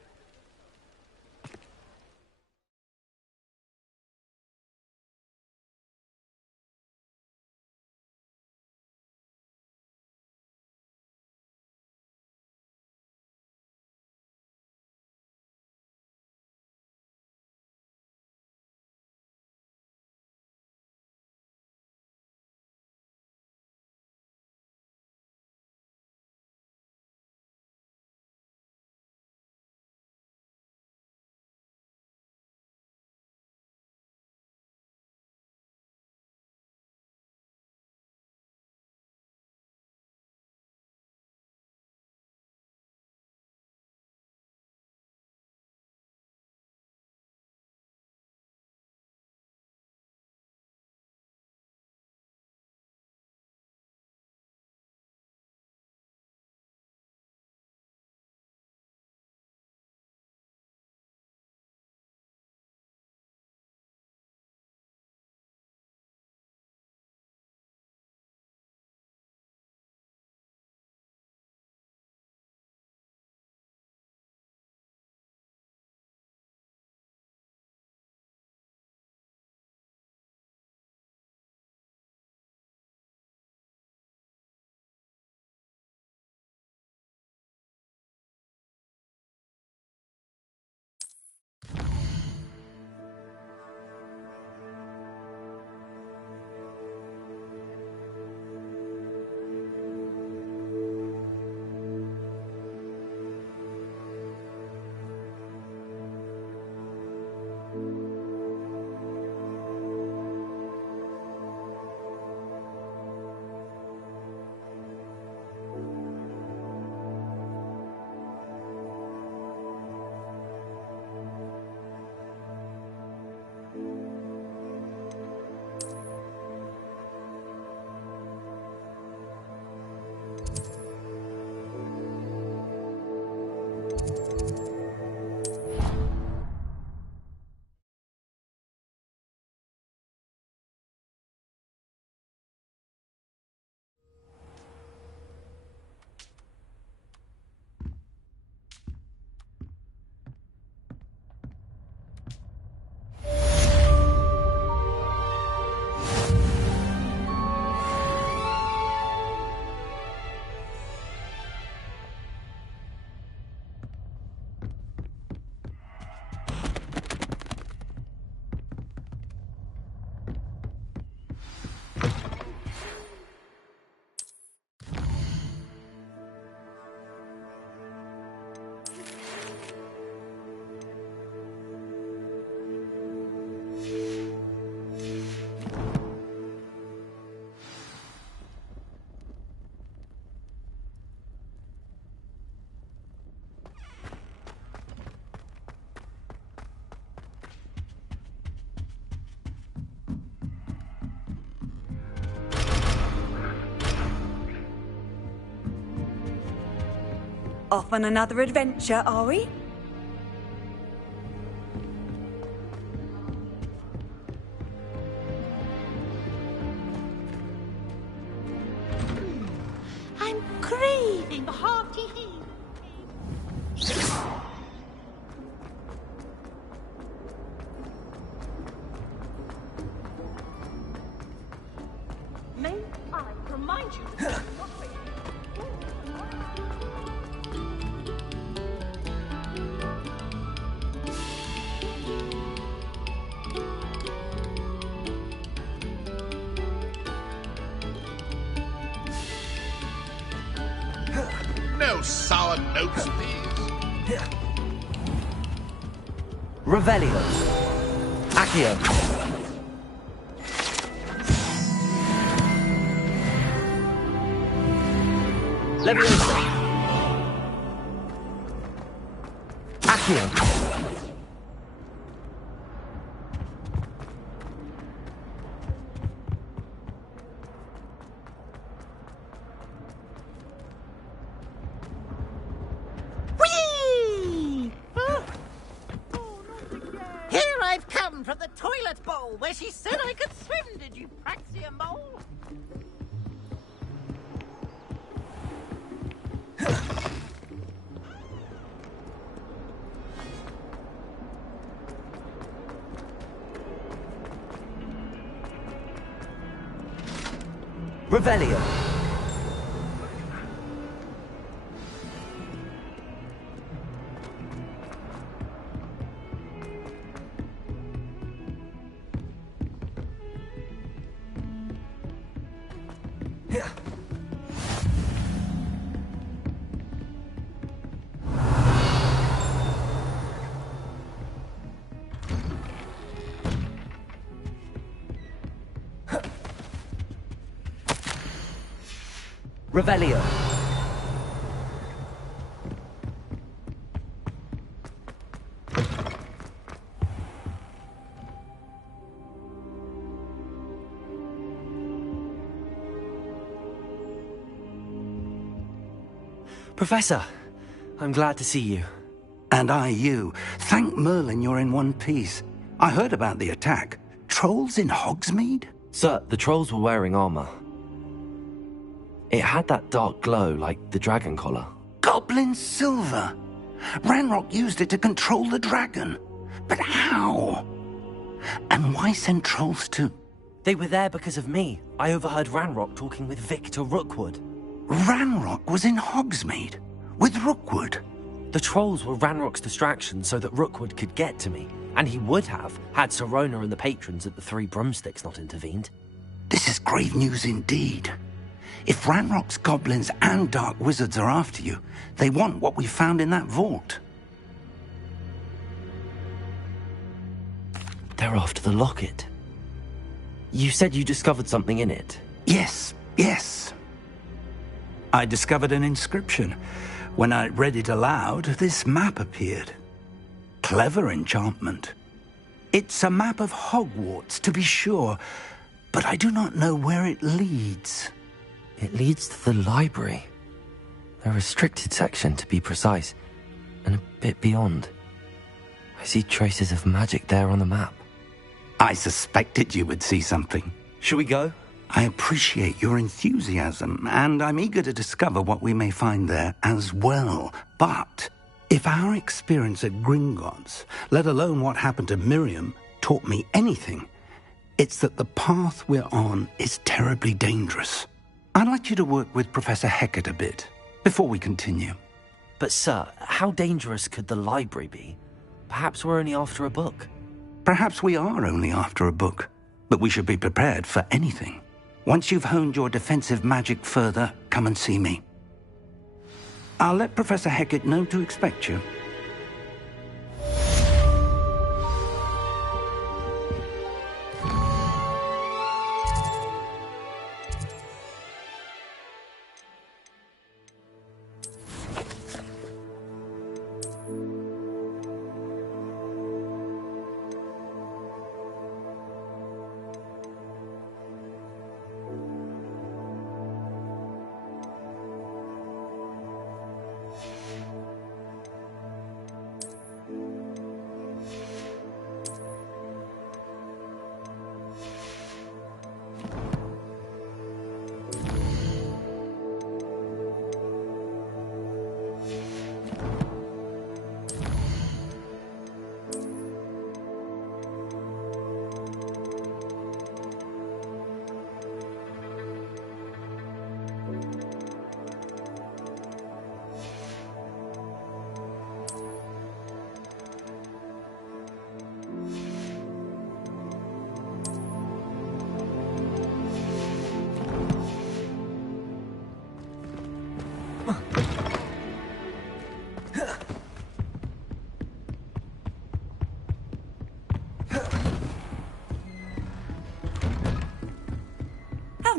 Off on another adventure, are we? I'm craving a hearty heat. May I remind you that No sour notes, please. Revelio. Accio. Leviosa. Accio. Whee! Here I've come from the toilet bowl where she said I could swim, did you praxia mole? Revelio. Revelio. Professor, I'm glad to see you. And I you. Thank Merlin you're in one piece. I heard about the attack. Trolls in Hogsmeade? Sir, the trolls were wearing armor. It had that dark glow like the dragon collar. Goblin silver! Ranrock used it to control the dragon. But how? And why send trolls to... They were there because of me. I overheard Ranrock talking with Victor Rookwood. Ranrock was in Hogsmeade? With Rookwood? The trolls were Ranrock's distraction so that Rookwood could get to me. And he would have, had Sirona and the patrons at the Three Broomsticks not intervened. This is grave news indeed. If Ranrock's goblins and dark wizards are after you, they want what we found in that vault. They're after the locket. You said you discovered something in it. Yes. I discovered an inscription. When I read it aloud, this map appeared. Clever enchantment. It's a map of Hogwarts, to be sure, but I do not know where it leads. It leads to the library. The restricted section, to be precise, and a bit beyond. I see traces of magic there on the map. I suspected you would see something. Shall we go? I appreciate your enthusiasm, and I'm eager to discover what we may find there as well. But if our experience at Gringotts, let alone what happened to Miriam, taught me anything, it's that the path we're on is terribly dangerous. I'd like you to work with Professor Hecat a bit, before we continue. But sir, how dangerous could the library be? Perhaps we're only after a book. Perhaps we are only after a book, but we should be prepared for anything. Once you've honed your defensive magic further, come and see me. I'll let Professor Hecat know to expect you.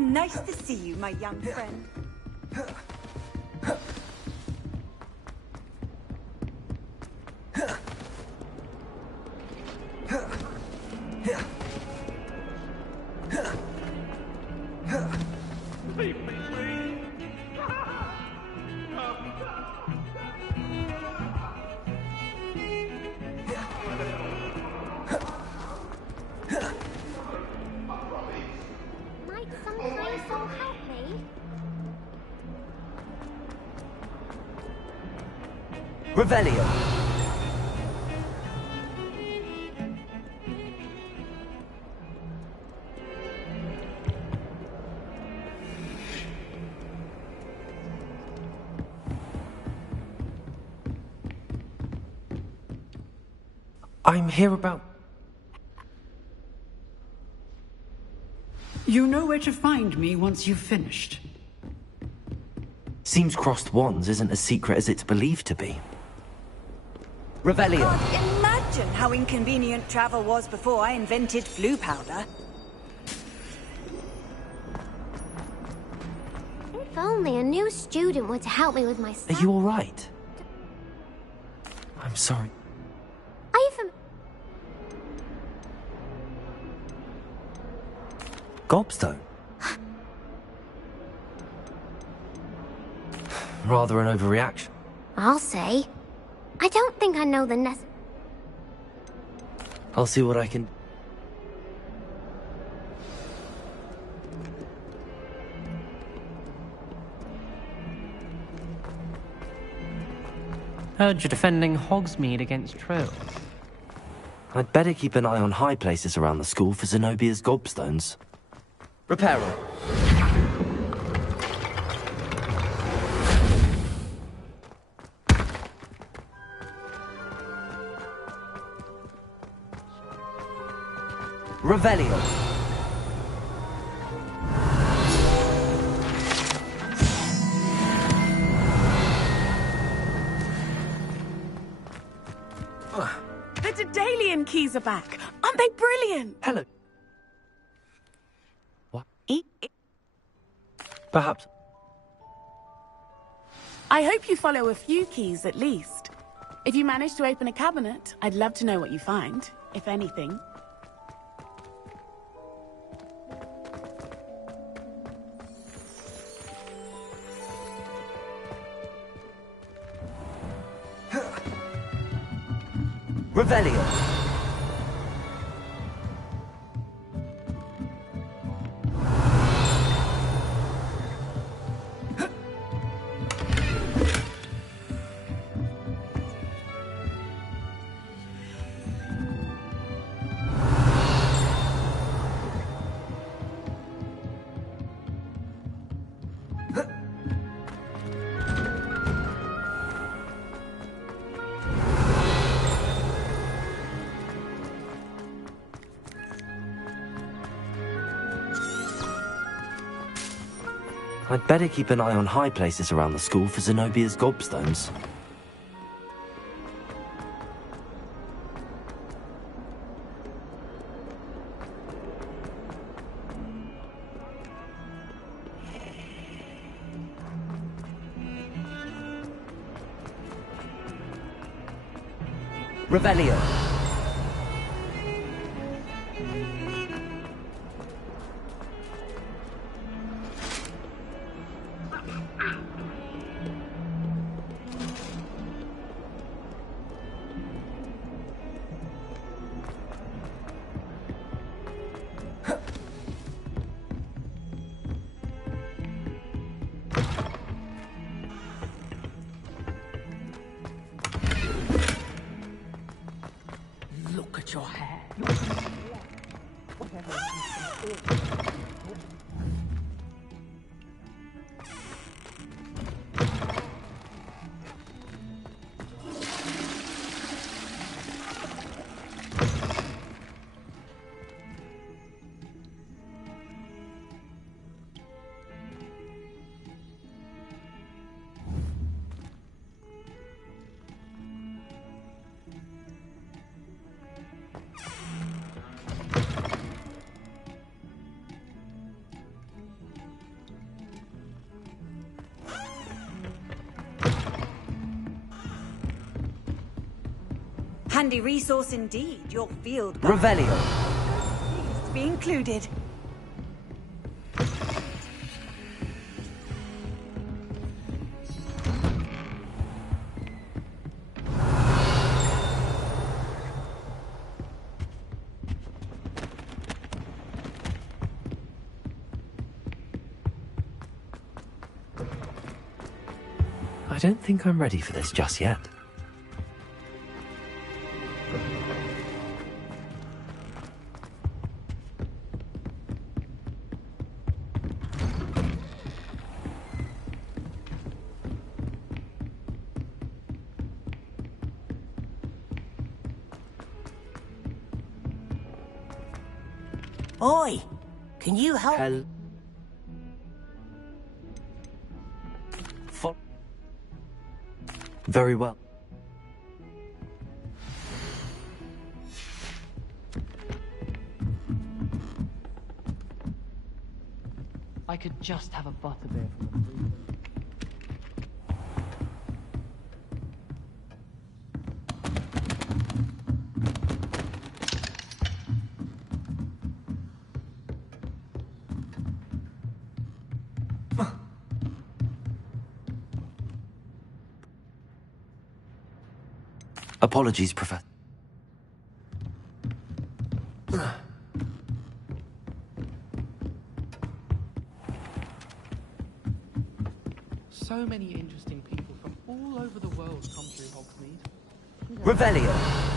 Nice to see you, my young friend. Might some trace all help me? Revelio. I'm here about... You know where to find me once you've finished. Seems crossed wands isn't as secret as it's believed to be. Revelio. Can't imagine how inconvenient travel was before I invented flu powder. If only a new student were to help me with my stuff. Are you alright? I'm sorry. Are you from... Gobstone? Rather an overreaction. I'll say. I don't think I know the I'll see what I can... Heard you're defending Hogsmeade against trolls. I'd better keep an eye on high places around the school for Zenobia's gobstones. Reparo. Revelio. The Daedalian keys are back. Aren't they brilliant? Hello. What? Perhaps. I hope you follow a few keys at least. If you manage to open a cabinet, I'd love to know what you find, if anything. Revelio. I'd better keep an eye on high places around the school for Zenobia's gobstones. Revelio. Look at your hair. Handy resource indeed, your field guide. Revelio. Pleased to be included. I don't think I'm ready for this just yet. Oi! Can you help? Very well. I could just have a butterbeer from the freezer. Apologies, Professor. So many interesting people from all over the world come through Hogsmeade. Revelio.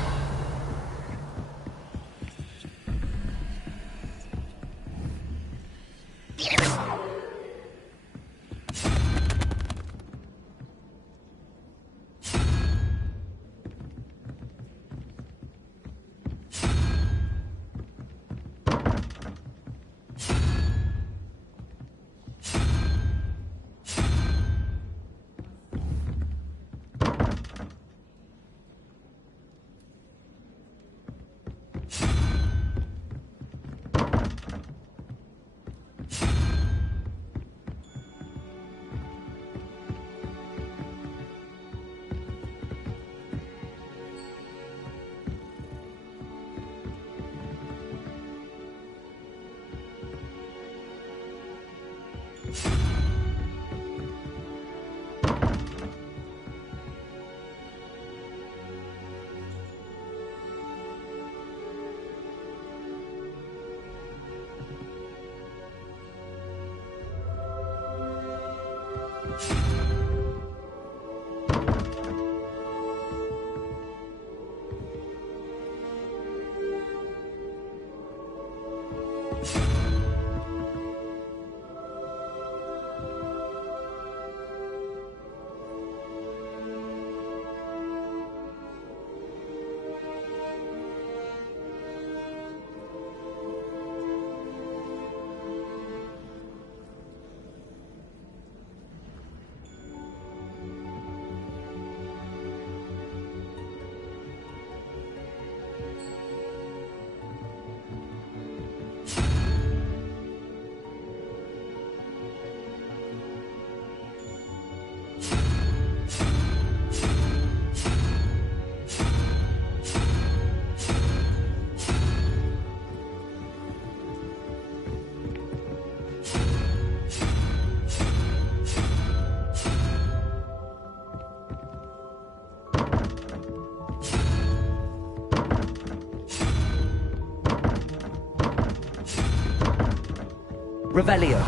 Revelio.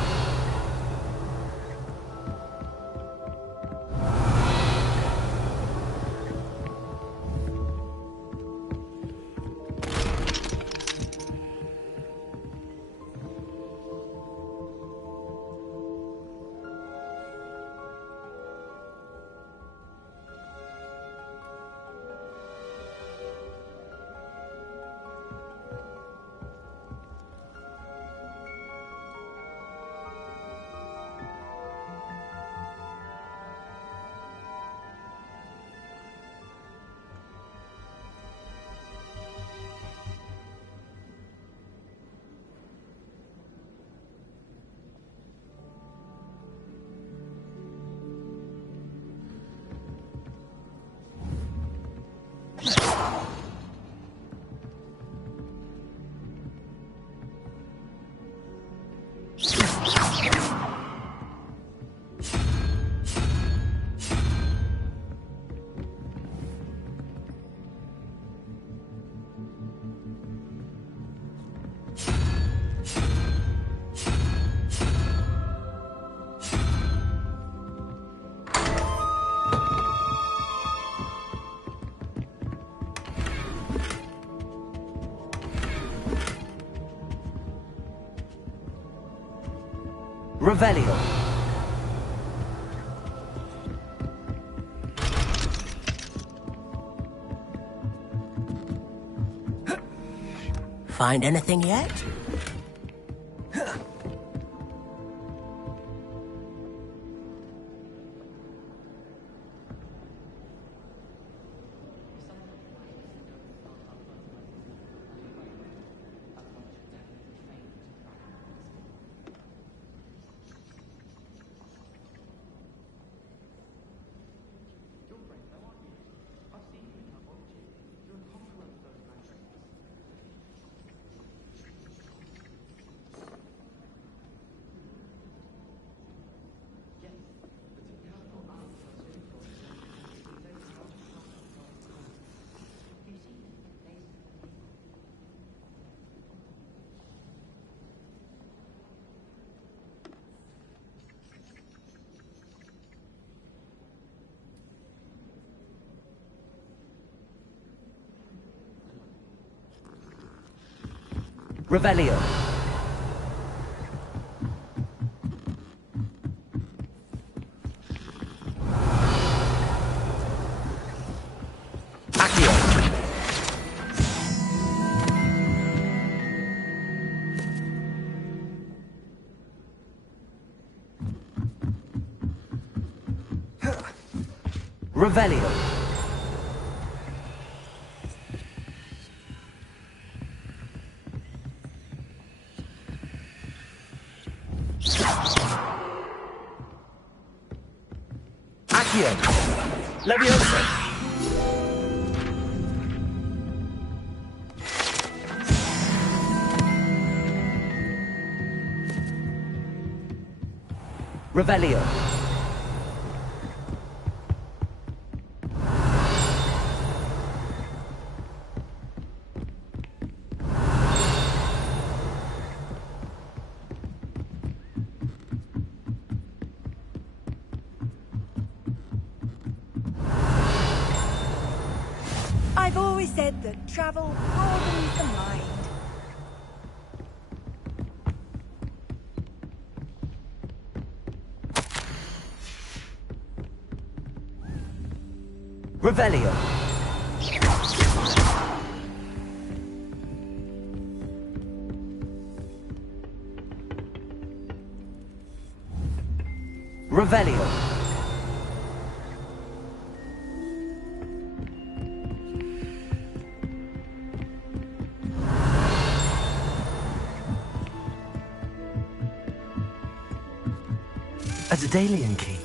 Revelio. Find anything yet? Revelio. Accio. Revelio. Accio. Leviosa. Revelio. I've always said that travel broadens the mind. Revelio. Revelio. A Daedalian key.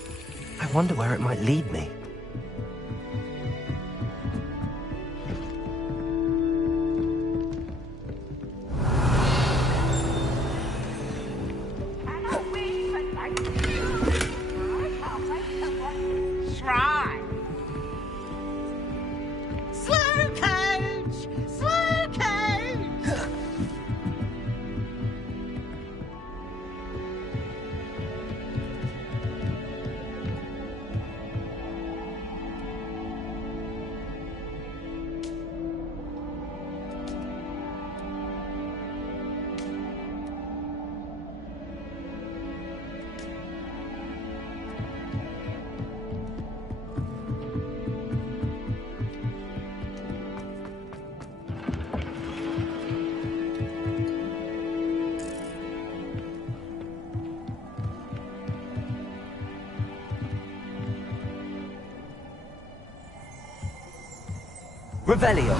I wonder where it might lead me. Shrine. Slow coach! Slow coach! Revelio.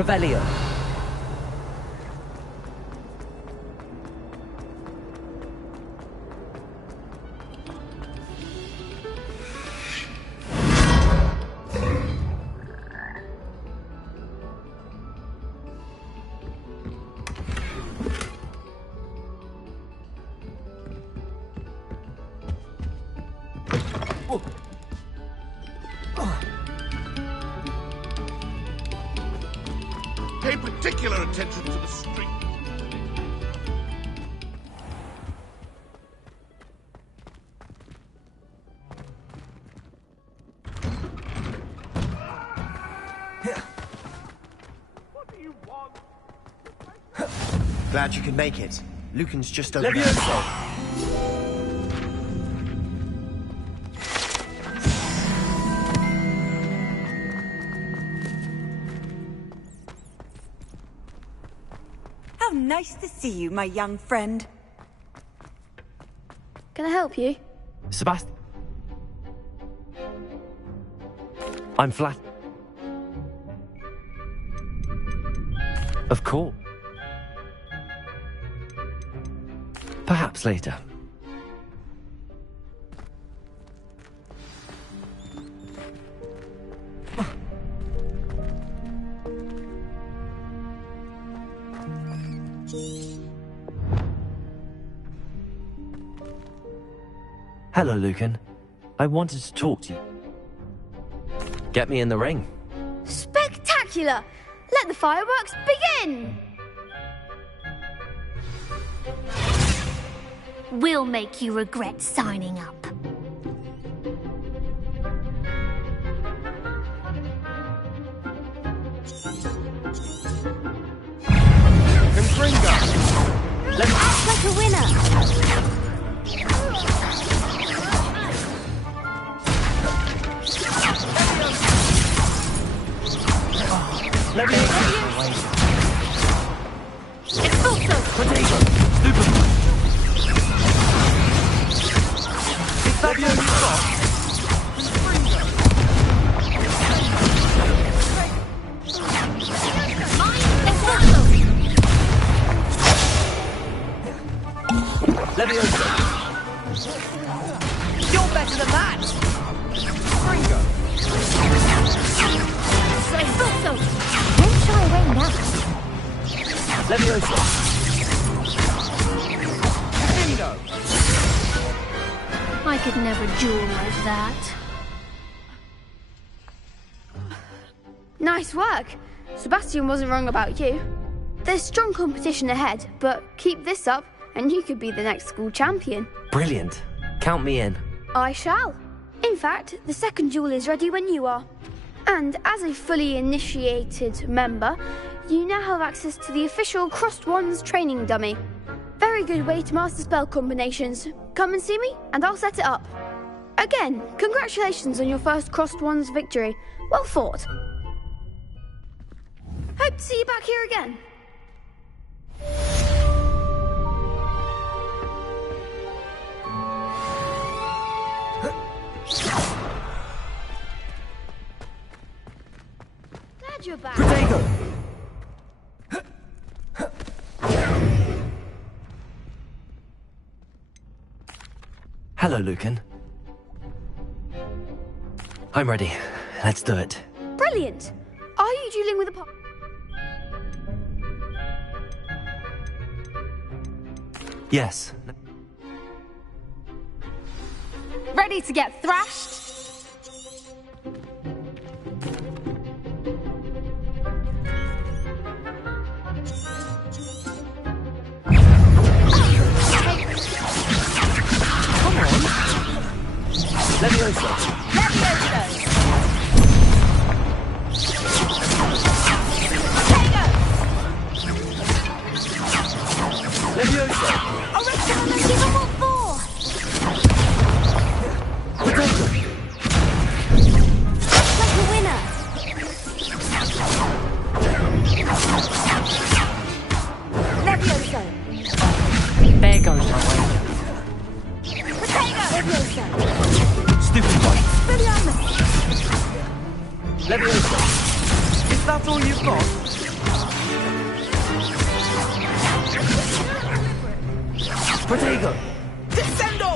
Revelio. Pay particular attention to the street. Glad you could make it. Lucan's just over there. How nice to see you, my young friend. Can I help you? Sebastian. I'm flat. Of course. Perhaps later. Hello, Lucan. I wanted to talk to you. Get me in the ring. Spectacular! Let the fireworks begin! We'll make you regret signing up. Let's act like a winner! You're better than that! Don't shy away now. I could never duel like that. Nice work. Sebastian wasn't wrong about you. There's strong competition ahead, but keep this up and you could be the next school champion. Brilliant. Count me in. I shall. In fact, the second duel is ready when you are. And as a fully initiated member, you now have access to the official Crossed Wands training dummy. Very good way to master spell combinations. Come and see me, and I'll set it up. Again, congratulations on your first Crossed Wands victory. Well fought. Hope to see you back here again. Glad you're back. Hello, Lucan. I'm ready. Let's do it. Brilliant. Are you dueling with a Yes. Ready to get thrashed? Come on. Levioso. Levioso. Unbelievable force! Like a winner! Levioso! There goes my way. Levioso! Stupid one. Expelliarmus! Levioso. Is that all you've got? Protego! Descendo!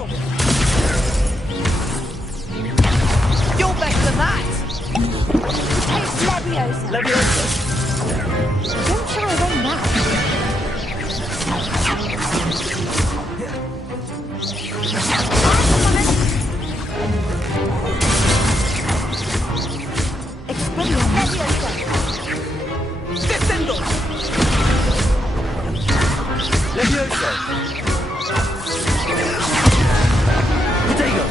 You're better than that! Leviosa. Leviosa! Don't try away now. Descendo! Leviosa! Protego!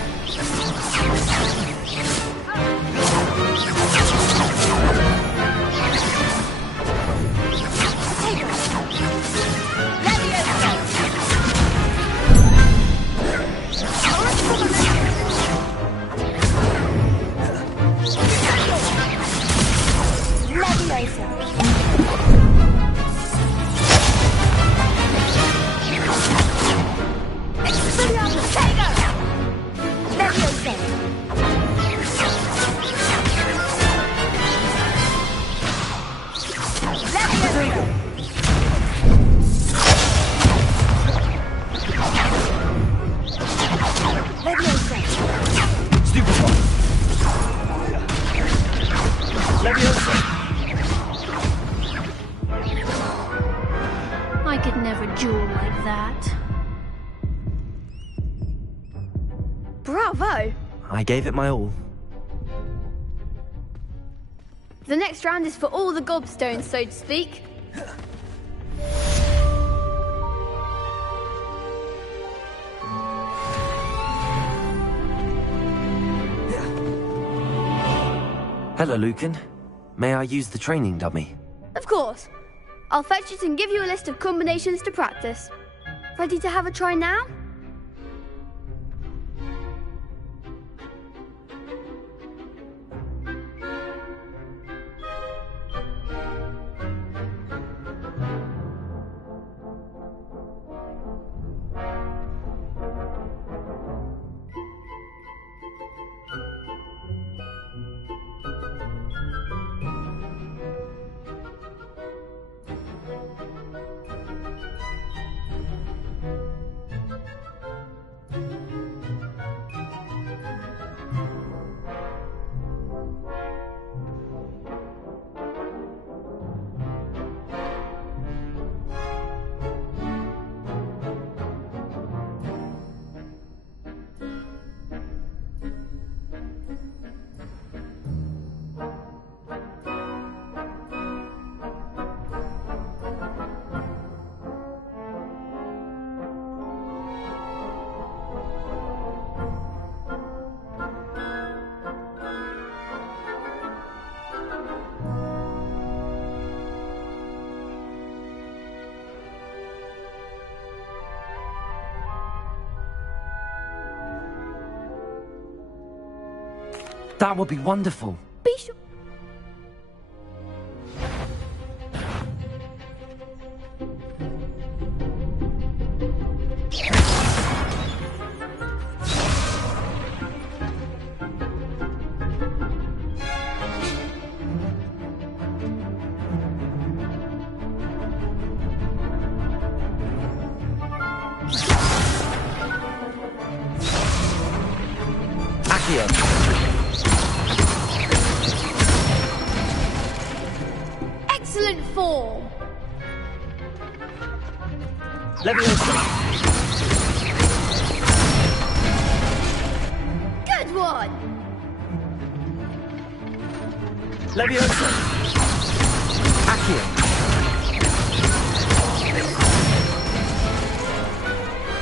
I could never duel like that. Bravo! I gave it my all. The next round is for all the gobstones, so to speak. Hello, Lucan. May I use the training dummy? Of course. I'll fetch it and give you a list of combinations to practice. Ready to have a try now? That would be wonderful. Be sure. Excellent form. Leviosa! Good one. Leviosa! Accio!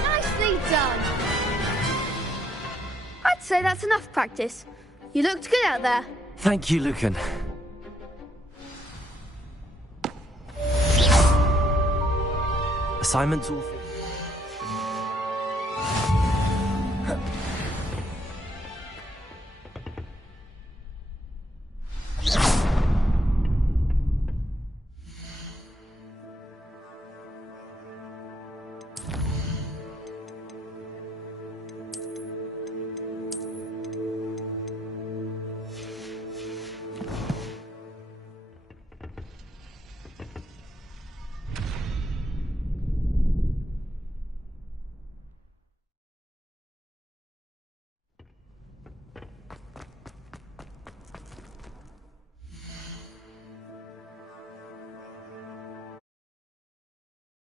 Nicely done. I'd say that's enough practice. You looked good out there. Thank you, Lucan. Assignments all finished.